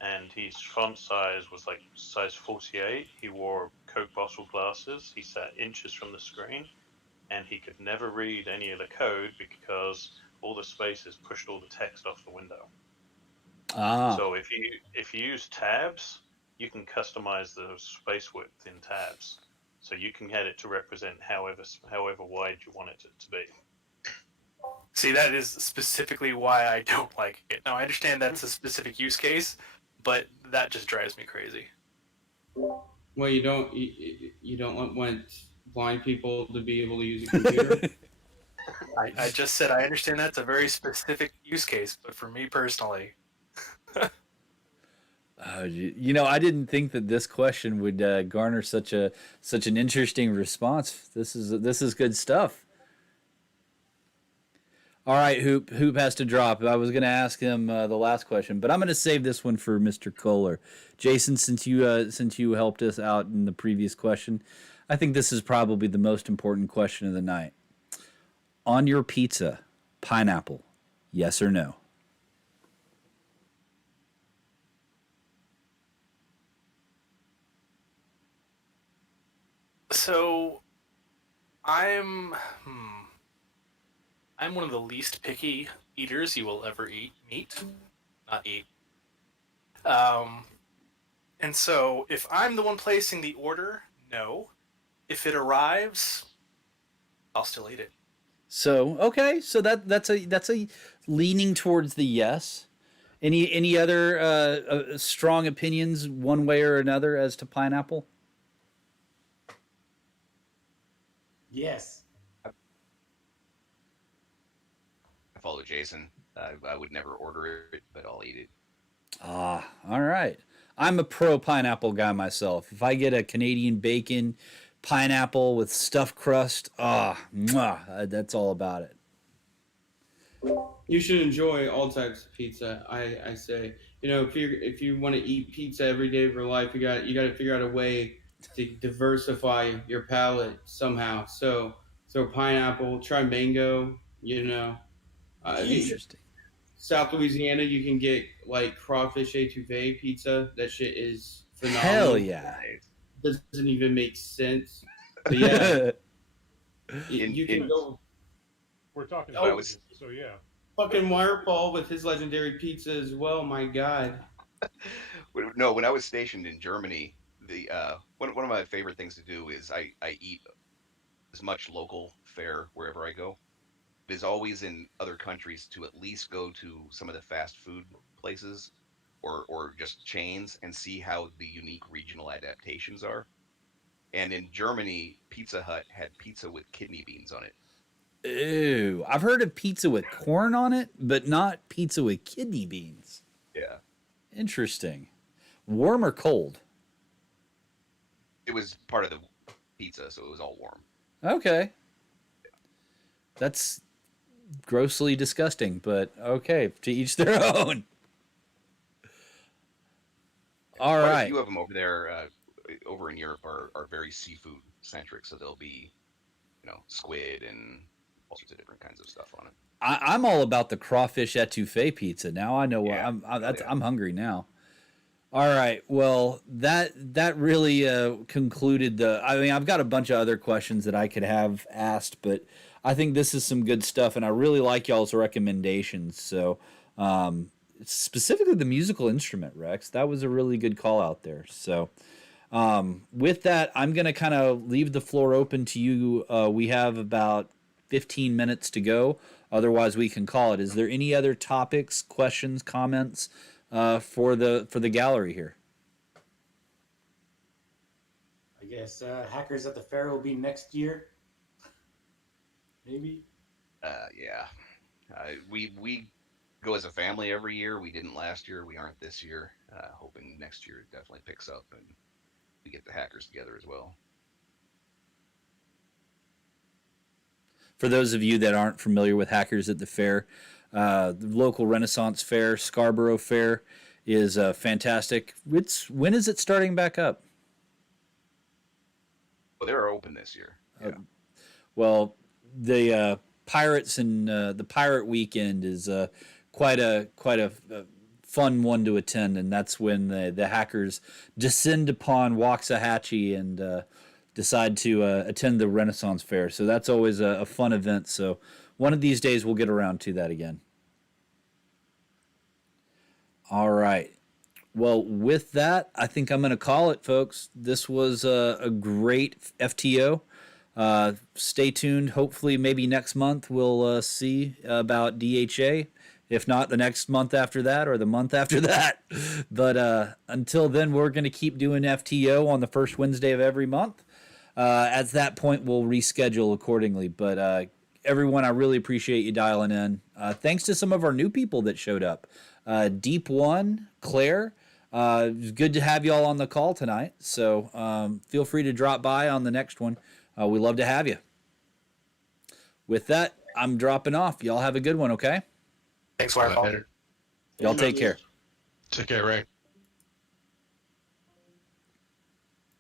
and his font size was like size 48. He wore Coke bottle glasses. He sat inches from the screen, and he could never read any of the code because all the spaces pushed all the text off the window. So if you use tabs, you can customize the space width in tabs, so you can get it to represent however wide you want it to be. See, that is specifically why I don't like it. Now, I understand that's a specific use case, but that just drives me crazy. Well, you don't want blind people to be able to use a computer. I just said I understand that's a very specific use case, but for me personally, I didn't think that this question would garner such an interesting response. This is good stuff. All right, Hoop has to drop. I was going to ask him the last question, but I'm going to save this one for Mr. Kohler. Jason, since you helped us out in the previous question, I think this is probably the most important question of the night. On your pizza, pineapple, yes or no? so I'm one of the least picky eaters you will ever not eat. Um, and so if I'm the one placing the order, no. If it arrives, I'll still eat it. So okay, so that's a leaning towards the yes. Any other strong opinions one way or another as to pineapple? Yes. I follow Jason. I would never order it, but I'll eat it. Ah, all right. I'm a pro pineapple guy myself. If I get a Canadian bacon pineapple with stuffed crust, that's all about it. You should enjoy all types of pizza. I say, if you want to eat pizza every day of your life, you got to figure out a way to diversify your palate somehow. So pineapple, try mango. Interesting. South Louisiana, you can get like crawfish etouffee pizza. That shit is phenomenal. Hell yeah! Doesn't even make sense. But yeah, you can go. We're talking so yeah. Fucking Wirepaul with his legendary pizza as well. My God. No, when I was stationed in Germany, the one of my favorite things to do is I eat as much local fare wherever I go. It is always in other countries to at least go to some of the fast food places or just chains and see how the unique regional adaptations are. And in Germany, Pizza Hut had pizza with kidney beans on it. Ew. I've heard of pizza with corn on it, but not pizza with kidney beans. Yeah. Interesting. Warm or cold? It was part of the pizza, so it was all warm. Okay. That's grossly disgusting, but okay, to each their own. All Quite right. a few of them over there, over in Europe, are very seafood centric, so they'll be squid and all sorts of different kinds of stuff on it. I'm all about the crawfish etouffee pizza. Now I know what I'm hungry now. All right. Well, that really concluded the. I mean, I've got a bunch of other questions that I could have asked, but I think this is some good stuff, and I really like y'all's recommendations. So, specifically the musical instrument, Rex, that was a really good call out there. So, with that, I'm going to kind of leave the floor open to you. We have about 15 minutes to go. Otherwise, we can call it. Is there any other topics, questions, comments for the gallery here? I guess Hackers at the Fair will be next year. Maybe. Yeah. We go as a family every year. We didn't last year. We aren't this year. Hoping next year it definitely picks up and we get the Hackers together as well. For those of you that aren't familiar with Hackers at the Fair, the local Renaissance Fair, Scarborough Fair, is fantastic. When is it starting back up? Well, they're open this year. Yeah. Well, the Pirates and the Pirate Weekend is quite a fun one to attend, and that's when the Hackers descend upon Waxahachie and decide to attend the Renaissance Fair. So that's always a fun event. So one of these days we'll get around to that again. All right. Well, with that, I think I'm going to call it, folks. This was a great FTO. Stay tuned. Hopefully, maybe next month we'll see about DHA. If not, the next month after that or the month after that. But until then, we're going to keep doing FTO on the first Wednesday of every month. At that point, we'll reschedule accordingly. But everyone, I really appreciate you dialing in. Thanks to some of our new people that showed up. Deep One, Claire. It was good to have you all on the call tonight. So feel free to drop by on the next one. We love to have you. With that, I'm dropping off. Y'all have a good one, okay? Thanks, Wirepaw. Y'all take care. Take care, Ray.